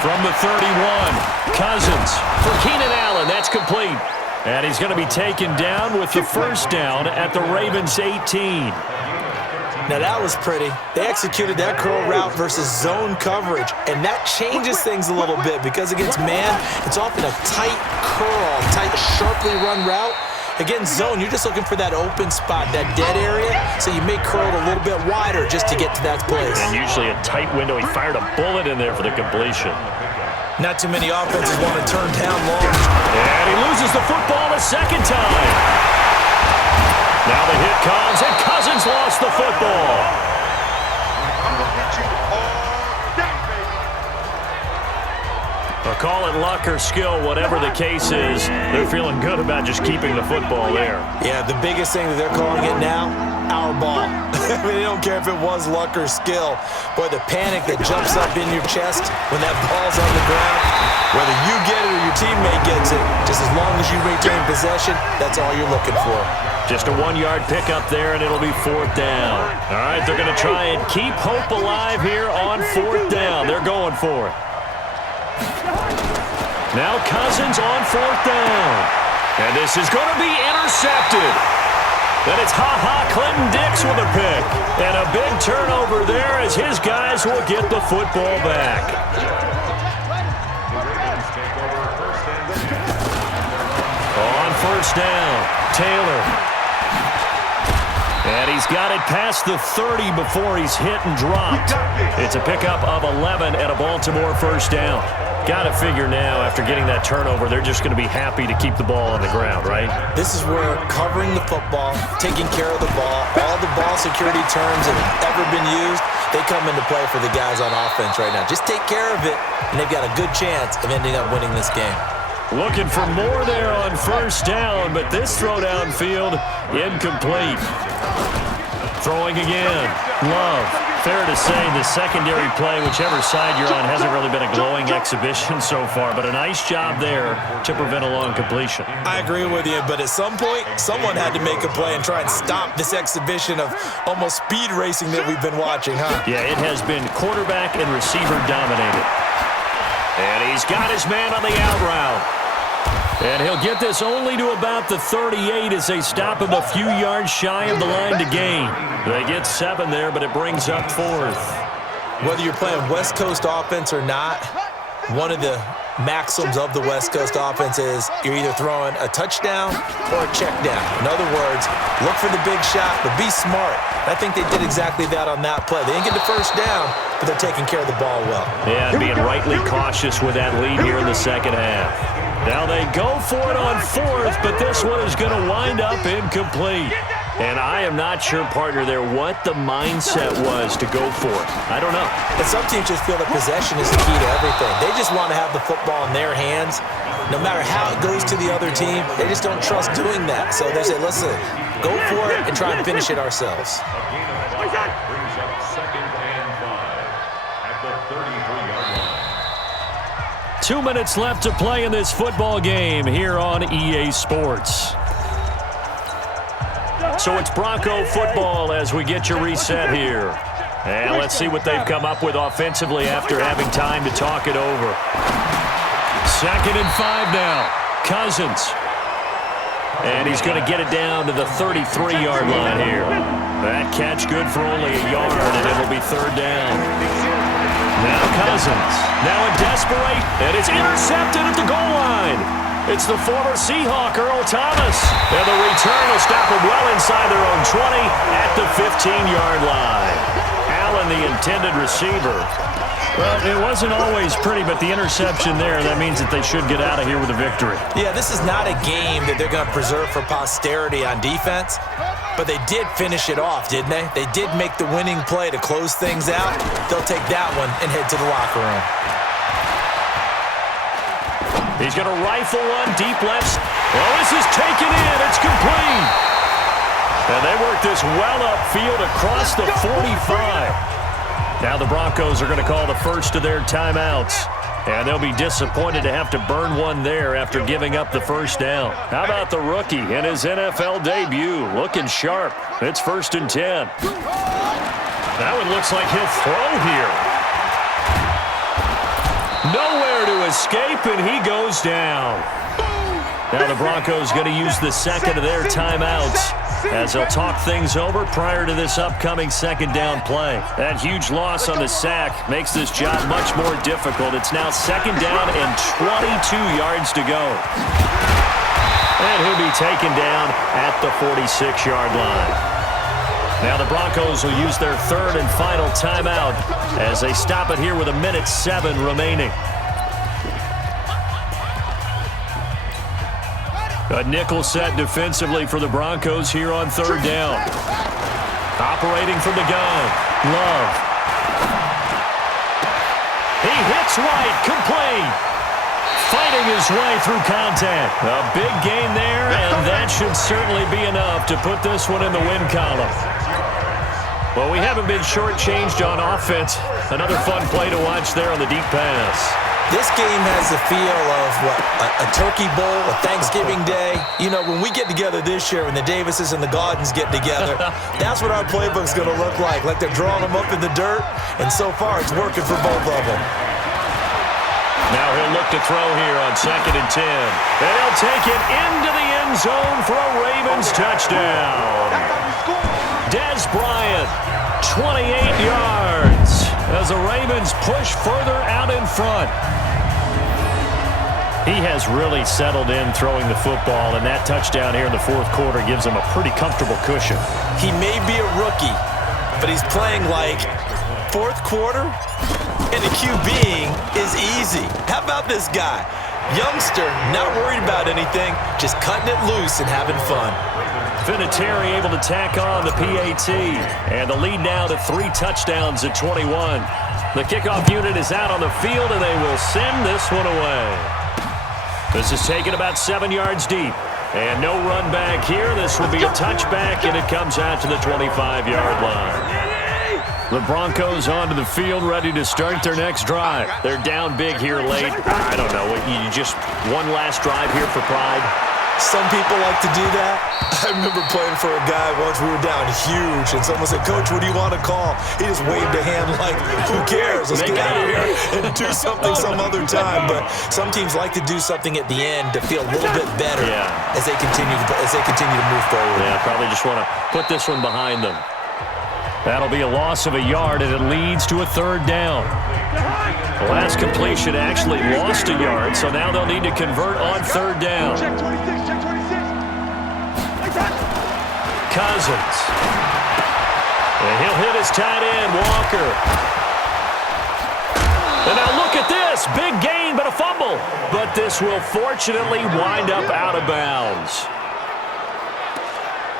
From the 31, Cousins for Keenan Allen. That's complete. And he's going to be taken down with the first down at the Ravens' 18. Now that was pretty. They executed that curl route versus zone coverage, and that changes things a little bit because against man, it's often a tight curl, tight, sharply run route. Against zone, you're just looking for that open spot, that dead area, so you may curl it a little bit wider just to get to that place. And usually a tight window. He fired a bullet in there for the completion. Not too many offenses want to turn down long. And he loses the football a second time. Now the hit comes, and Cousins lost the football. Call it luck or skill, whatever the case is, they're feeling good about just keeping the football there. Yeah, the biggest thing that they're calling it now, our ball. I mean, they don't care if it was luck or skill. Boy, the panic that jumps up in your chest when that ball's on the ground, whether you get it or your teammate gets it, just as long as you retain possession, that's all you're looking for. Just a 1-yard pickup there, and it'll be 4th down. All right, they're going to try and keep hope alive here on 4th down. They're going for it. Now Cousins on 4th down. And this is going to be intercepted. Then it's Clinton Dix with a pick. And a big turnover there as his guys will get the football back. On 1st down, Taylor. And he's got it past the 30 before he's hit and dropped. It's a pickup of 11 and a Baltimore 1st down. Got to figure now, after getting that turnover, they're just going to be happy to keep the ball on the ground, right? This is where covering the football, taking care of the ball, all the ball security terms that have ever been used, they come into play for the guys on offense right now. Just take care of it, and they've got a good chance of ending up winning this game. Looking for more there on 1st down, but this throw downfield, incomplete. Throwing again, Love. Fair to say the secondary play, whichever side you're on, hasn't really been a glowing exhibition so far, but a nice job there to prevent a long completion. I agree with you, but at some point, someone had to make a play and try and stop this exhibition of almost speed racing that we've been watching, huh? Yeah, it has been quarterback and receiver dominated. And he's got his man on the out route. And he'll get this only to about the 38 as they stop him a few yards shy of the line to gain. They get 7 there, but it brings up 4th. Whether you're playing West Coast offense or not, one of the maxims of the West Coast offense is you're either throwing a touchdown or a check down. In other words, look for the big shot, but be smart. I think they did exactly that on that play. They didn't get the first down, but they're taking care of the ball well. Yeah, and being rightly cautious with that lead here in the second half. Now they go for it on 4th, but this one is going to wind up incomplete. And I am not sure, partner, there what the mindset was to go for it. I don't know. And some teams just feel that possession is the key to everything. They just want to have the football in their hands. No matter how it goes to the other team, they just don't trust doing that. So they say, listen, go for it and try and finish it ourselves. Brings up 2nd and 5 at the 33-yard line. 2 minutes left to play in this football game here on EA Sports. So it's Bronco football as we get your reset here. And let's see what they've come up with offensively after having time to talk it over. 2nd and 5 now. Cousins. And he's going to get it down to the 33-yard line here. That catch good for only a yard, and it'll be 3rd down. Now Cousins. Now in desperation, and it's intercepted at the goal line. It's the former Seahawk, Earl Thomas. And the return will stop him well inside their own 20 at the 15-yard line. Allen, the intended receiver. Well, it wasn't always pretty, but the interception there, that means that they should get out of here with a victory. Yeah, this is not a game that they're going to preserve for posterity on defense, but they did finish it off, didn't they? They did make the winning play to close things out. They'll take that one and head to the locker room. He's going to rifle one deep left. Well, this is taken in. It's complete. And they work this well upfield across the 45. Now the Broncos are going to call the first of their timeouts. And they'll be disappointed to have to burn one there after giving up the first down. How about the rookie in his NFL debut? Looking sharp. It's 1st and 10. That one looks like he'll throw here. Nowhere to escape, and he goes down. Now the Broncos going to use the second of their timeouts as they'll talk things over prior to this upcoming second down play. That huge loss on the sack makes this job much more difficult. It's now second down and 22 yards to go. And he'll be taken down at the 46-yard line. Now the Broncos will use their third and final timeout as they stop it here with 1:07 remaining. A nickel set defensively for the Broncos here on third down. Operating from the gun, Love. He hits right, complete. Fighting his way through contact. A big gain there, and that should certainly be enough to put this one in the win column. Well, we haven't been shortchanged on offense. Another fun play to watch there on the deep pass. This game has the feel of, a turkey bowl, a Thanksgiving day. You know, when we get together this year, when the Davises and the Gaudens get together, that's what our playbook's going to look like they're drawing them up in the dirt, and so far it's working for both of them. Now he'll look to throw here on 2nd and 10. And he'll take it into the end zone for a Ravens touchdown. Dez Bryant, 28 yards as the Ravens push further out in front. He has really settled in throwing the football, and that touchdown here in the fourth quarter gives him a pretty comfortable cushion. He may be a rookie, but he's playing like fourth quarter, and the QBing is easy. How about this guy? Youngster, not worried about anything, just cutting it loose and having fun. Vinatieri able to tack on the PAT, and the lead now to 3 touchdowns at 21. The kickoff unit is out on the field, and they will send this one away. This is taken about 7 yards deep, and no run back here. This will be a touchback, and it comes out to the 25-yard line. The Broncos onto the field, ready to start their next drive. They're down big here late. I don't know. You just one last drive here for pride. Some people like to do that. I remember playing for a guy once. We were down huge, and someone said, "Coach, what do you want to call?" He just waved a hand like, "Who cares? Let's get out of here and do something some other time." But some teams like to do something at the end to feel a little bit better as they continue to move forward. Yeah, probably just want to put this one behind them. That'll be a loss of a yard, and it leads to a third down. The last completion actually lost a yard, so now they'll need to convert on third down. Check 26, check 26. Like that. Cousins. And he'll hit his tight end, Walker. And now look at this. Big gain, but a fumble. But this will fortunately wind up out of bounds.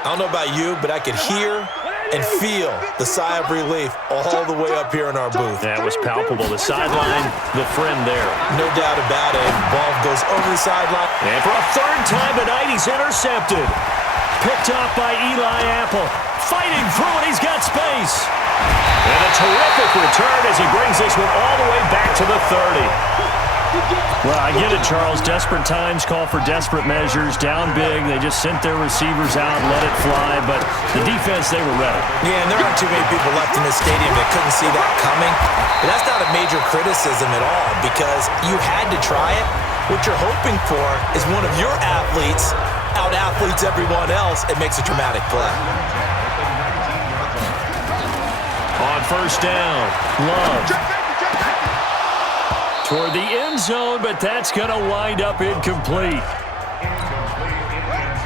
I don't know about you, but I could hear and feel the sigh of relief all the way up here in our booth. That was palpable. The sideline, the friend there. No doubt about it. Ball goes over the sideline. And for a third time tonight, he's intercepted. Picked off by Eli Apple. Fighting through it, he's got space. And a terrific return as he brings this one all the way back to the 30. Well, I get it, Charles. Desperate times call for desperate measures. Down big, they just sent their receivers out and let it fly. But the defense, they were ready. Yeah, and there aren't too many people left in this stadium that couldn't see that coming. But that's not a major criticism at all because you had to try it. What you're hoping for is one of your athletes out-athletes everyone else and makes a dramatic play. On first down, Love. Toward the end zone, but that's going to wind up incomplete.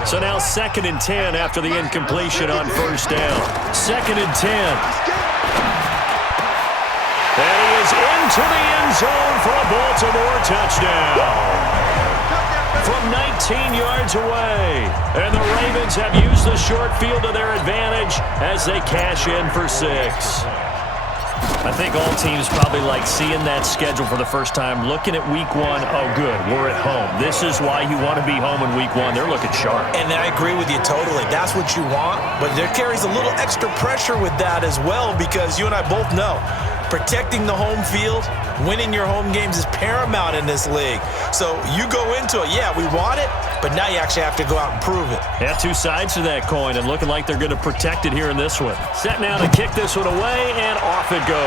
So now 2nd and 10 after the incompletion on first down. 2nd and 10. And he is into the end zone for a Baltimore touchdown. From 19 yards away. And the Ravens have used the short field to their advantage as they cash in for 6. I think all teams probably like seeing that schedule for the first time, looking at week one. Oh, good, we're at home. This is why you want to be home in week one. They're looking sharp. And I agree with you totally. That's what you want, but there carries a little extra pressure with that as well, because you and I both know protecting the home field, winning your home games is paramount in this league. So you go into it, yeah, we want it, but now you actually have to go out and prove it. Yeah, two sides to that coin, and looking like they're going to protect it here in this one. Set now to kick this one away, and off it goes.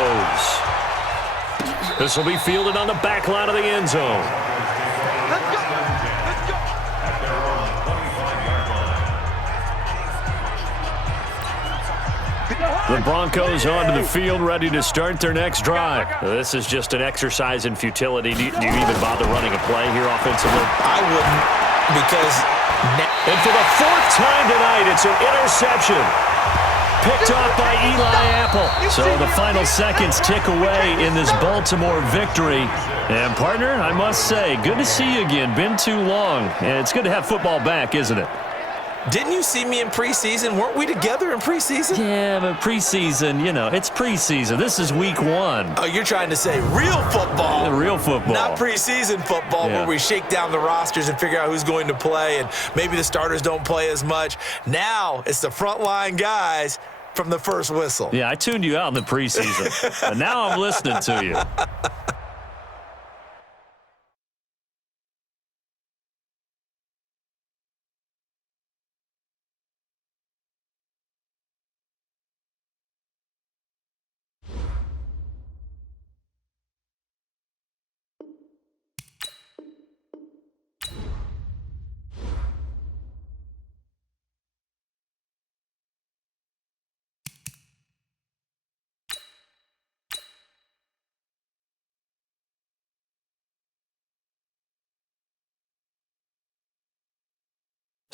This will be fielded on the back line of the end zone. Let's go. Let's go. The Broncos onto the field, ready to start their next drive. This is just an exercise in futility. Do you even bother running a play here offensively? I wouldn't, because... And for the fourth time tonight, it's an interception. Picked off by Eli Apple. So the final seconds tick away in this Baltimore victory. And, partner, I must say, good to see you again. Been too long. And it's good to have football back, isn't it? Didn't you see me in preseason? Weren't we together in preseason? Yeah, but preseason, it's preseason. This is week one. Oh, you're trying to say real football. Real football. Not preseason football, Yeah. where we shake down the rosters and figure out who's going to play, and maybe the starters don't play as much. Now it's the frontline guys from the first whistle. Yeah, I tuned you out in the preseason. But now I'm listening to you.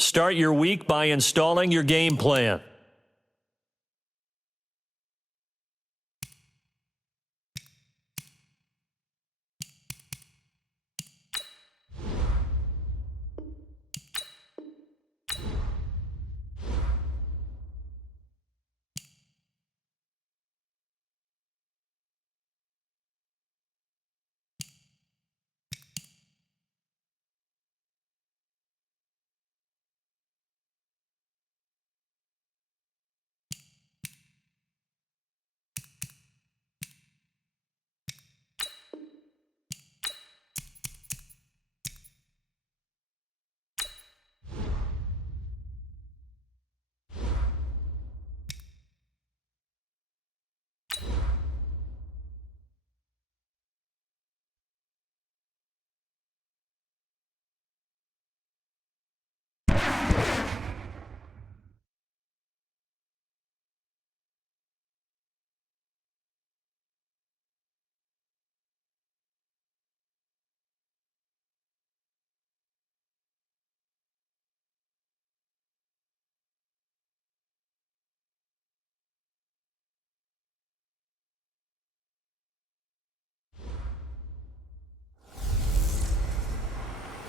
Start your week by installing your game plan.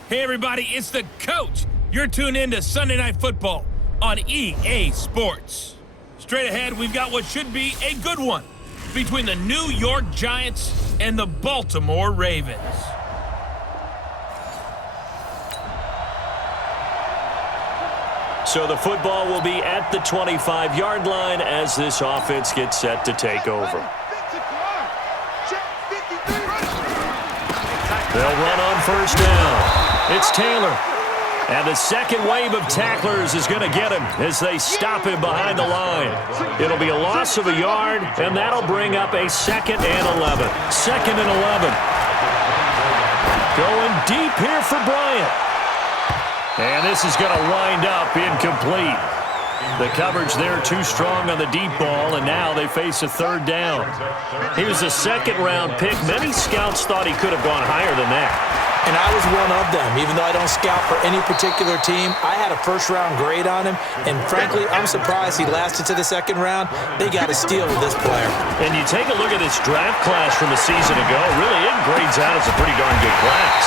Hey, everybody, it's the coach. You're tuned in to Sunday Night Football on EA Sports. Straight ahead, we've got what should be a good one between the New York Giants and the Baltimore Ravens. So the football will be at the 25-yard line as this offense gets set to take over. They'll run on first down. It's Taylor. And the second wave of tacklers is going to get him as they stop him behind the line. It'll be a loss of a yard, and that'll bring up a 2nd and 11. 2nd and 11. Going deep here for Bryant. And this is going to wind up incomplete. The coverage there too strong on the deep ball, and now they face a 3rd down. He was a 2nd-round pick. Many scouts thought he could have gone higher than that. And I was one of them. Even though I don't scout for any particular team, I had a 1st-round grade on him, and frankly, I'm surprised he lasted to the 2nd round. They got a steal with this player. And you take a look at this draft class from a season ago, really it grades out as a pretty darn good class.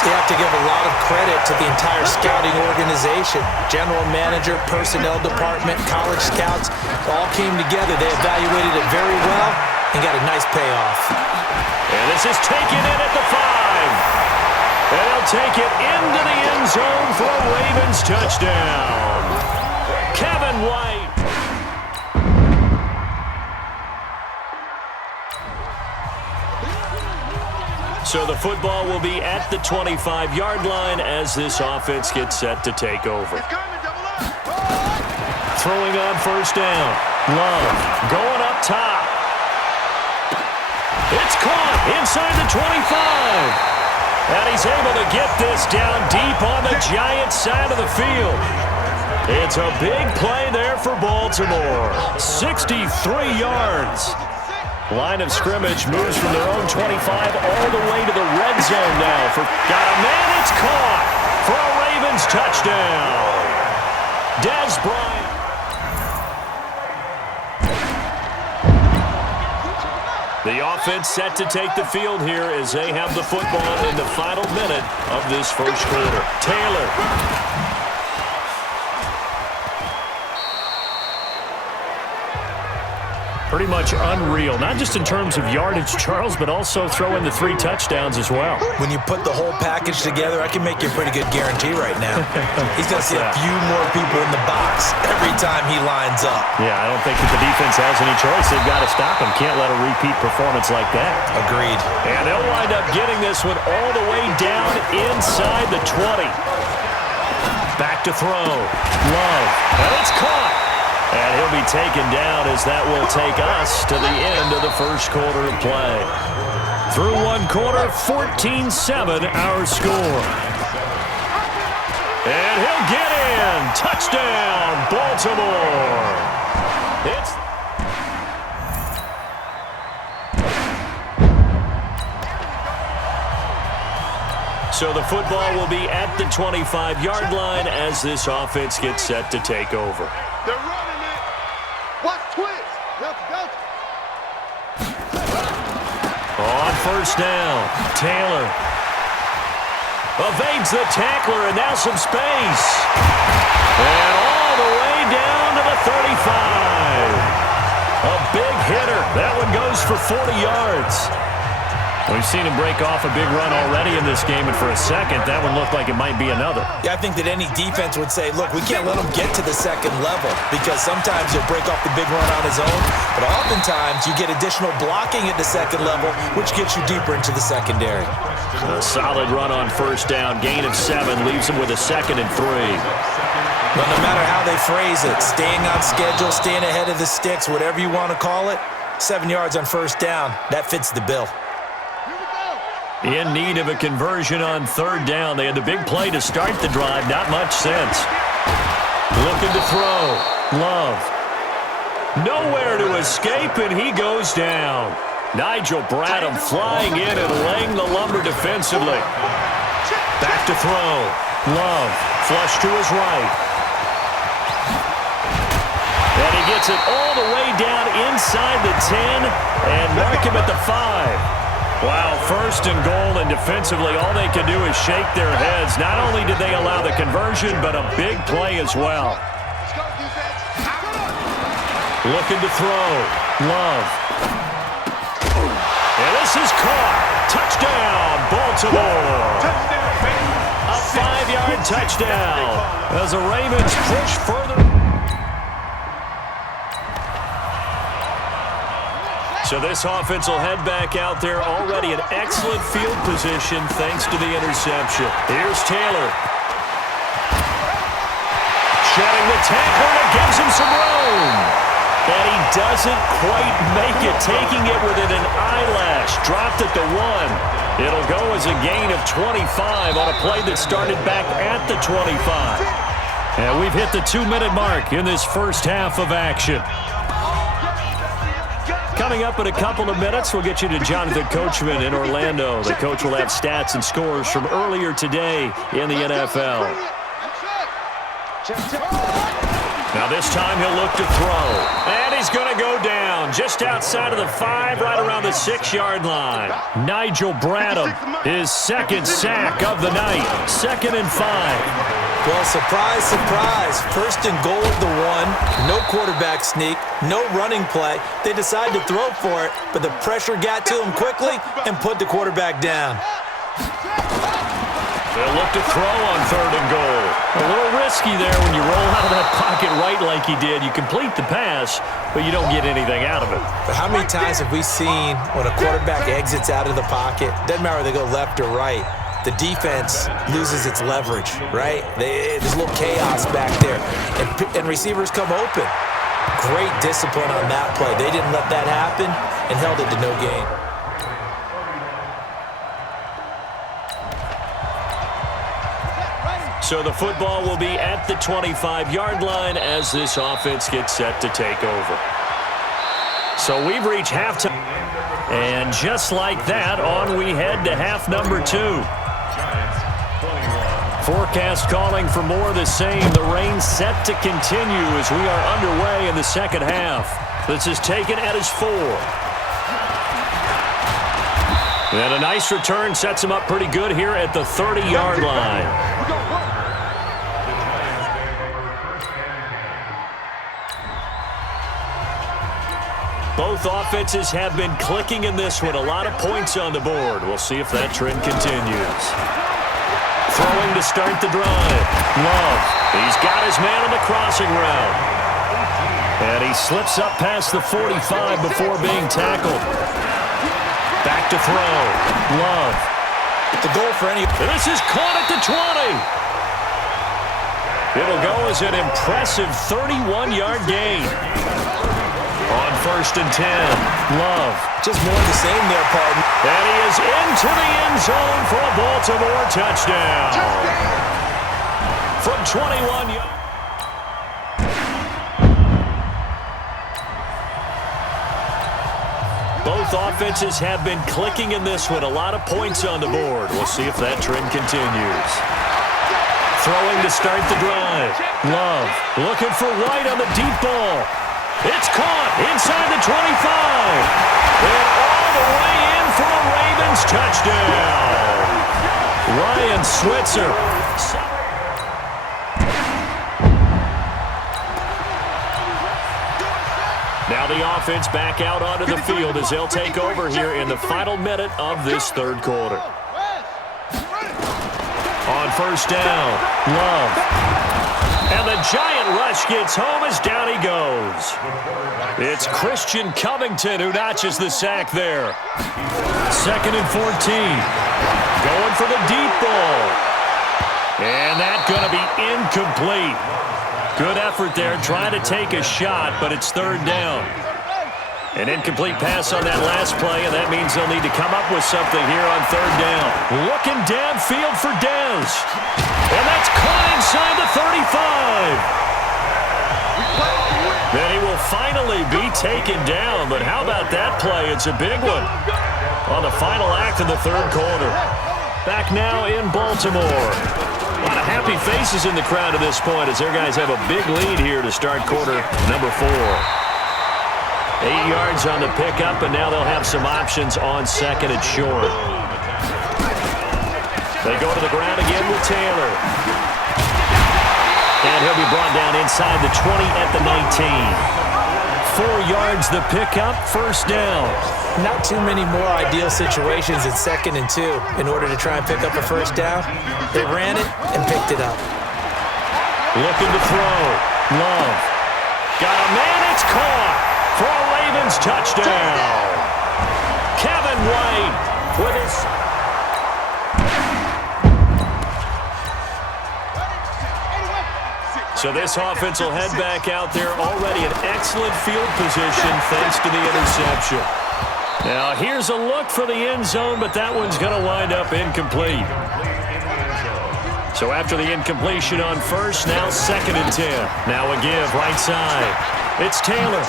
So you have to give a lot of credit to the entire scouting organization. General manager, personnel department, college scouts, all came together. They evaluated it very well, and got a nice payoff. And this is taken in at the 5. And they'll take it into the end zone for a Ravens touchdown. Kevin White. So the football will be at the 25-yard line as this offense gets set to take over. Throwing on first down. Love going up top. It's caught inside the 25. And he's able to get this down deep on the Giants side of the field. It's a big play there for Baltimore. 63 yards. Line of scrimmage moves from their own 25 all the way to the red zone now. Got a man, it's caught for a Ravens touchdown. Dez Bryant. The offense set to take the field here as they have the football in the final minute of this first quarter. Taylor. Pretty much unreal, not just in terms of yardage, Charles, but also throw in the 3 touchdowns as well. When you put the whole package together, I can make you a pretty good guarantee right now. He's going to see a few more people in the box every time he lines up. Yeah, I don't think that the defense has any choice. They've got to stop him. Can't let a repeat performance like that. Agreed. And they'll wind up getting this one all the way down inside the 20. Back to throw. Love. And it's caught. And he'll be taken down as that will take us to the end of the first quarter of play. Through one quarter, 14-7 our score. And he'll get in. Touchdown, Baltimore. So the football will be at the 25-yard line as this offense gets set to take over. They're running it. Watch twist. Let's go. On first down, Taylor evades the tackler, and now some space. And all the way down to the 35. A big hitter. That one goes for 40 yards. We've seen him break off a big run already in this game, and for a second, that one looked like it might be another. Yeah, I think that any defense would say, look, we can't let him get to the second level because sometimes he'll break off the big run on his own, but oftentimes you get additional blocking at the second level, which gets you deeper into the secondary. A solid run on first down. Gain of 7 leaves him with a 2nd and 3. But no matter how they phrase it, staying on schedule, staying ahead of the sticks, whatever you want to call it, 7 yards on first down, that fits the bill. In need of a conversion on third down. They had the big play to start the drive. Not much sense. Looking to throw. Love. Nowhere to escape, and he goes down. Nigel Bradham flying in and laying the lumber defensively. Back to throw. Love. Flush to his right. And he gets it all the way down inside the 10 and mark him at the 5. Wow, first and goal, and defensively all they can do is shake their heads. Not only did they allow the conversion, but a big play as well. Looking to throw. Love. And this is caught. Touchdown, Baltimore. A 5-yard touchdown as the Ravens push further. So this offense will head back out there already in excellent field position thanks to the interception. Here's Taylor. Shedding the tackler, and it gives him some room. And he doesn't quite make it, taking it within an eyelash. Dropped at the 1. It'll go as a gain of 25 on a play that started back at the 25. And we've hit the 2-minute mark in this first half of action. Coming up in a couple of minutes, we'll get you to Jonathan Coachman in Orlando. The coach will have stats and scores from earlier today in the NFL. Now this time he'll look to throw. And he's going to go down just outside of the 5, right around the 6-yard line. Nigel Bradham, his 2nd sack of the night. 2nd and 5. Well, surprise, surprise. First and goal at the 1. No quarterback sneak. No running play. They decided to throw for it, but the pressure got to them quickly and put the quarterback down. They'll look to throw on 3rd and goal. A little risky there when you roll out of that pocket right like he did. You complete the pass, but you don't get anything out of it. But how many times have we seen when a quarterback exits out of the pocket, doesn't matter whether they go left or right, the defense loses its leverage, right? There's a little chaos back there, and receivers come open. Great discipline on that play. They didn't let that happen and held it to no gain. So the football will be at the 25-yard line as this offense gets set to take over. So we've reached halftime. And just like that, on we head to half number 2. Forecast calling for more of the same. The rain set to continue as we are underway in the second half. This is taken at his 4. And a nice return sets him up pretty good here at the 30-yard line. Both offenses have been clicking in this one. A lot of points on the board. We'll see if that trend continues. Throwing to start the drive. Love. He's got his man on the crossing route. And he slips up past the 45 before being tackled. Back to throw. Love. The goal for any... This is caught at the 20. It'll go as an impressive 31-yard gain. On 1st and 10, Love. Just more of the same there, partner. And he is into the end zone for a Baltimore touchdown. From 21 yards. Both offenses have been clicking in this one. A lot of points on the board. We'll see if that trend continues. Throwing to start the drive. Love looking for White on the deep ball. It's caught inside the 25. And all the way in for a Ravens touchdown. Ryan Switzer. Now the offense back out onto the field as they'll take over here in the final minute of this 3rd quarter. On 1st down, Love. And the giant rush gets home as down he goes. It's Christian Covington who notches the sack there. 2nd and 14. Going for the deep ball. And that's going to be incomplete. Good effort there trying to take a shot, but it's 3rd down. An incomplete pass on that last play, and that means they'll need to come up with something here on 3rd down. Looking downfield for Dez. And that's caught inside the 35. Then he will finally be taken down, but how about that play? It's a big one on the final act of the 3rd quarter. Back now in Baltimore. A lot of happy faces in the crowd at this point as their guys have a big lead here to start quarter number 4. 8 yards on the pickup, and now they'll have some options on 2nd and short. They go to the ground again with Taylor. And he'll be brought down inside the 20 at the 19. 4 yards the pickup, 1st down. Not too many more ideal situations in 2nd and 2 in order to try and pick up a 1st down. They ran it and picked it up. Looking to throw. Love. Got a man, it's caught for a Ravens touchdown. Kevin White with his... So this offense will head back out there already in excellent field position thanks to the interception. Now here's a look for the end zone, but that one's going to wind up incomplete. So after the incompletion on 1st, now 2nd and 10. Now a give right side. It's Taylor.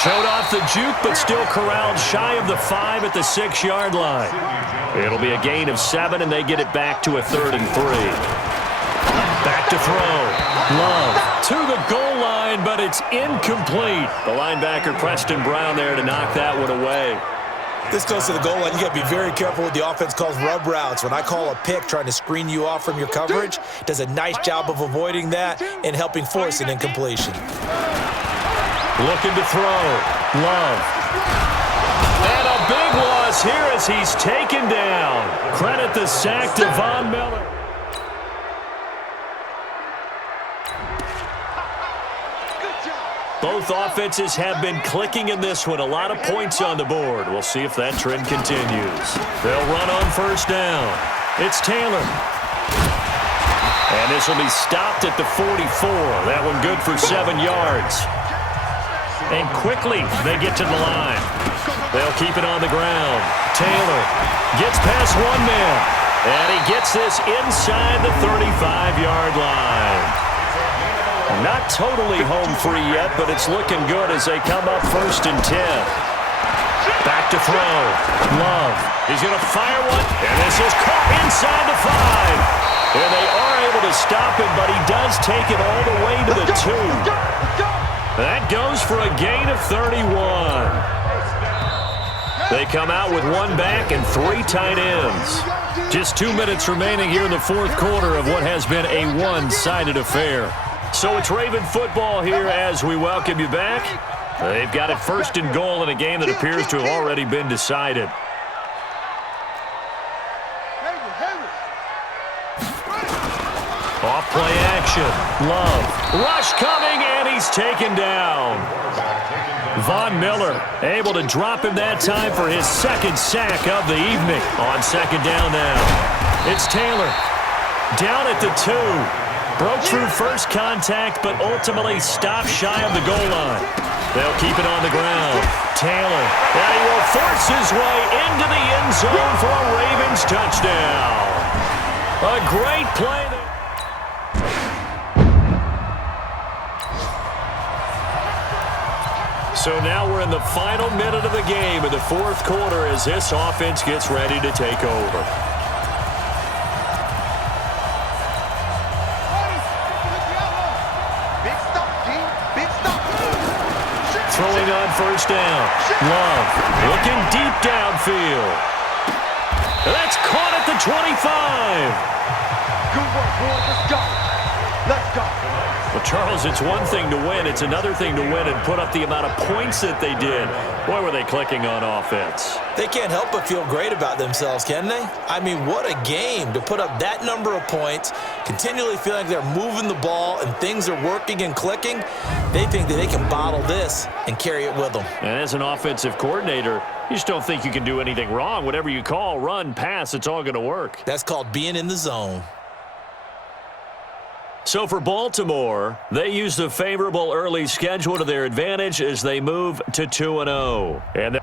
Showed off the juke, but still corralled shy of the 5 at the 6-yard line. It'll be a gain of 7, and they get it back to a 3rd and 3. Back to throw. Love to the goal line, but it's incomplete. The linebacker, Preston Brown, there to knock that one away. This goes to the goal line. You got to be very careful with the offense calls rub routes. When I call a pick trying to screen you off from your coverage, does a nice job of avoiding that and helping force an incompletion. Looking to throw. Love. And a big loss here as he's taken down. Credit the sack to Von Miller. Both offenses have been clicking in this one. A lot of points on the board. We'll see if that trend continues. They'll run on first down. It's Taylor. And this will be stopped at the 44. That one good for 7 yards. And quickly they get to the line. They'll keep it on the ground. Taylor gets past one man. And he gets this inside the 35-yard line. Not totally home free yet, but it's looking good as they come up 1st and 10. Back to throw. Love. He's going to fire one, and this is caught inside the 5. And they are able to stop him, but he does take it all the way to the 2. That goes for a gain of 31. They come out with one back and 3 tight ends. Just 2 minutes remaining here in the 4th quarter of what has been a one-sided affair. So it's Raven football here as we welcome you back. They've got it 1st and goal in a game that appears to have already been decided. Off play action. Love. Rush coming, and he's taken down. Von Miller able to drop him that time for his 2nd sack of the evening. On 2nd down now. It's Taylor. Down at the 2. Broke through first contact, but ultimately stopped shy of the goal line. They'll keep it on the ground. Taylor, and he will force his way into the end zone for a Ravens touchdown. A great play there. So now we're in the final minute of the game in the 4th quarter as this offense gets ready to take over. Throwing on first down. Love looking deep downfield. That's caught at the 25. Good work, boys. Let's go. Let's go. Well, Charles, it's one thing to win. It's another thing to win and put up the amount of points that they did. Boy, were they clicking on offense. They can't help but feel great about themselves, can they? I mean, what a game to put up that number of points, continually feeling like they're moving the ball and things are working and clicking. They think that they can bottle this and carry it with them. And as an offensive coordinator, you just don't think you can do anything wrong. Whatever you call, run, pass, it's all going to work. That's called being in the zone. So for Baltimore, they use the favorable early schedule to their advantage as they move to 2-0. And they'll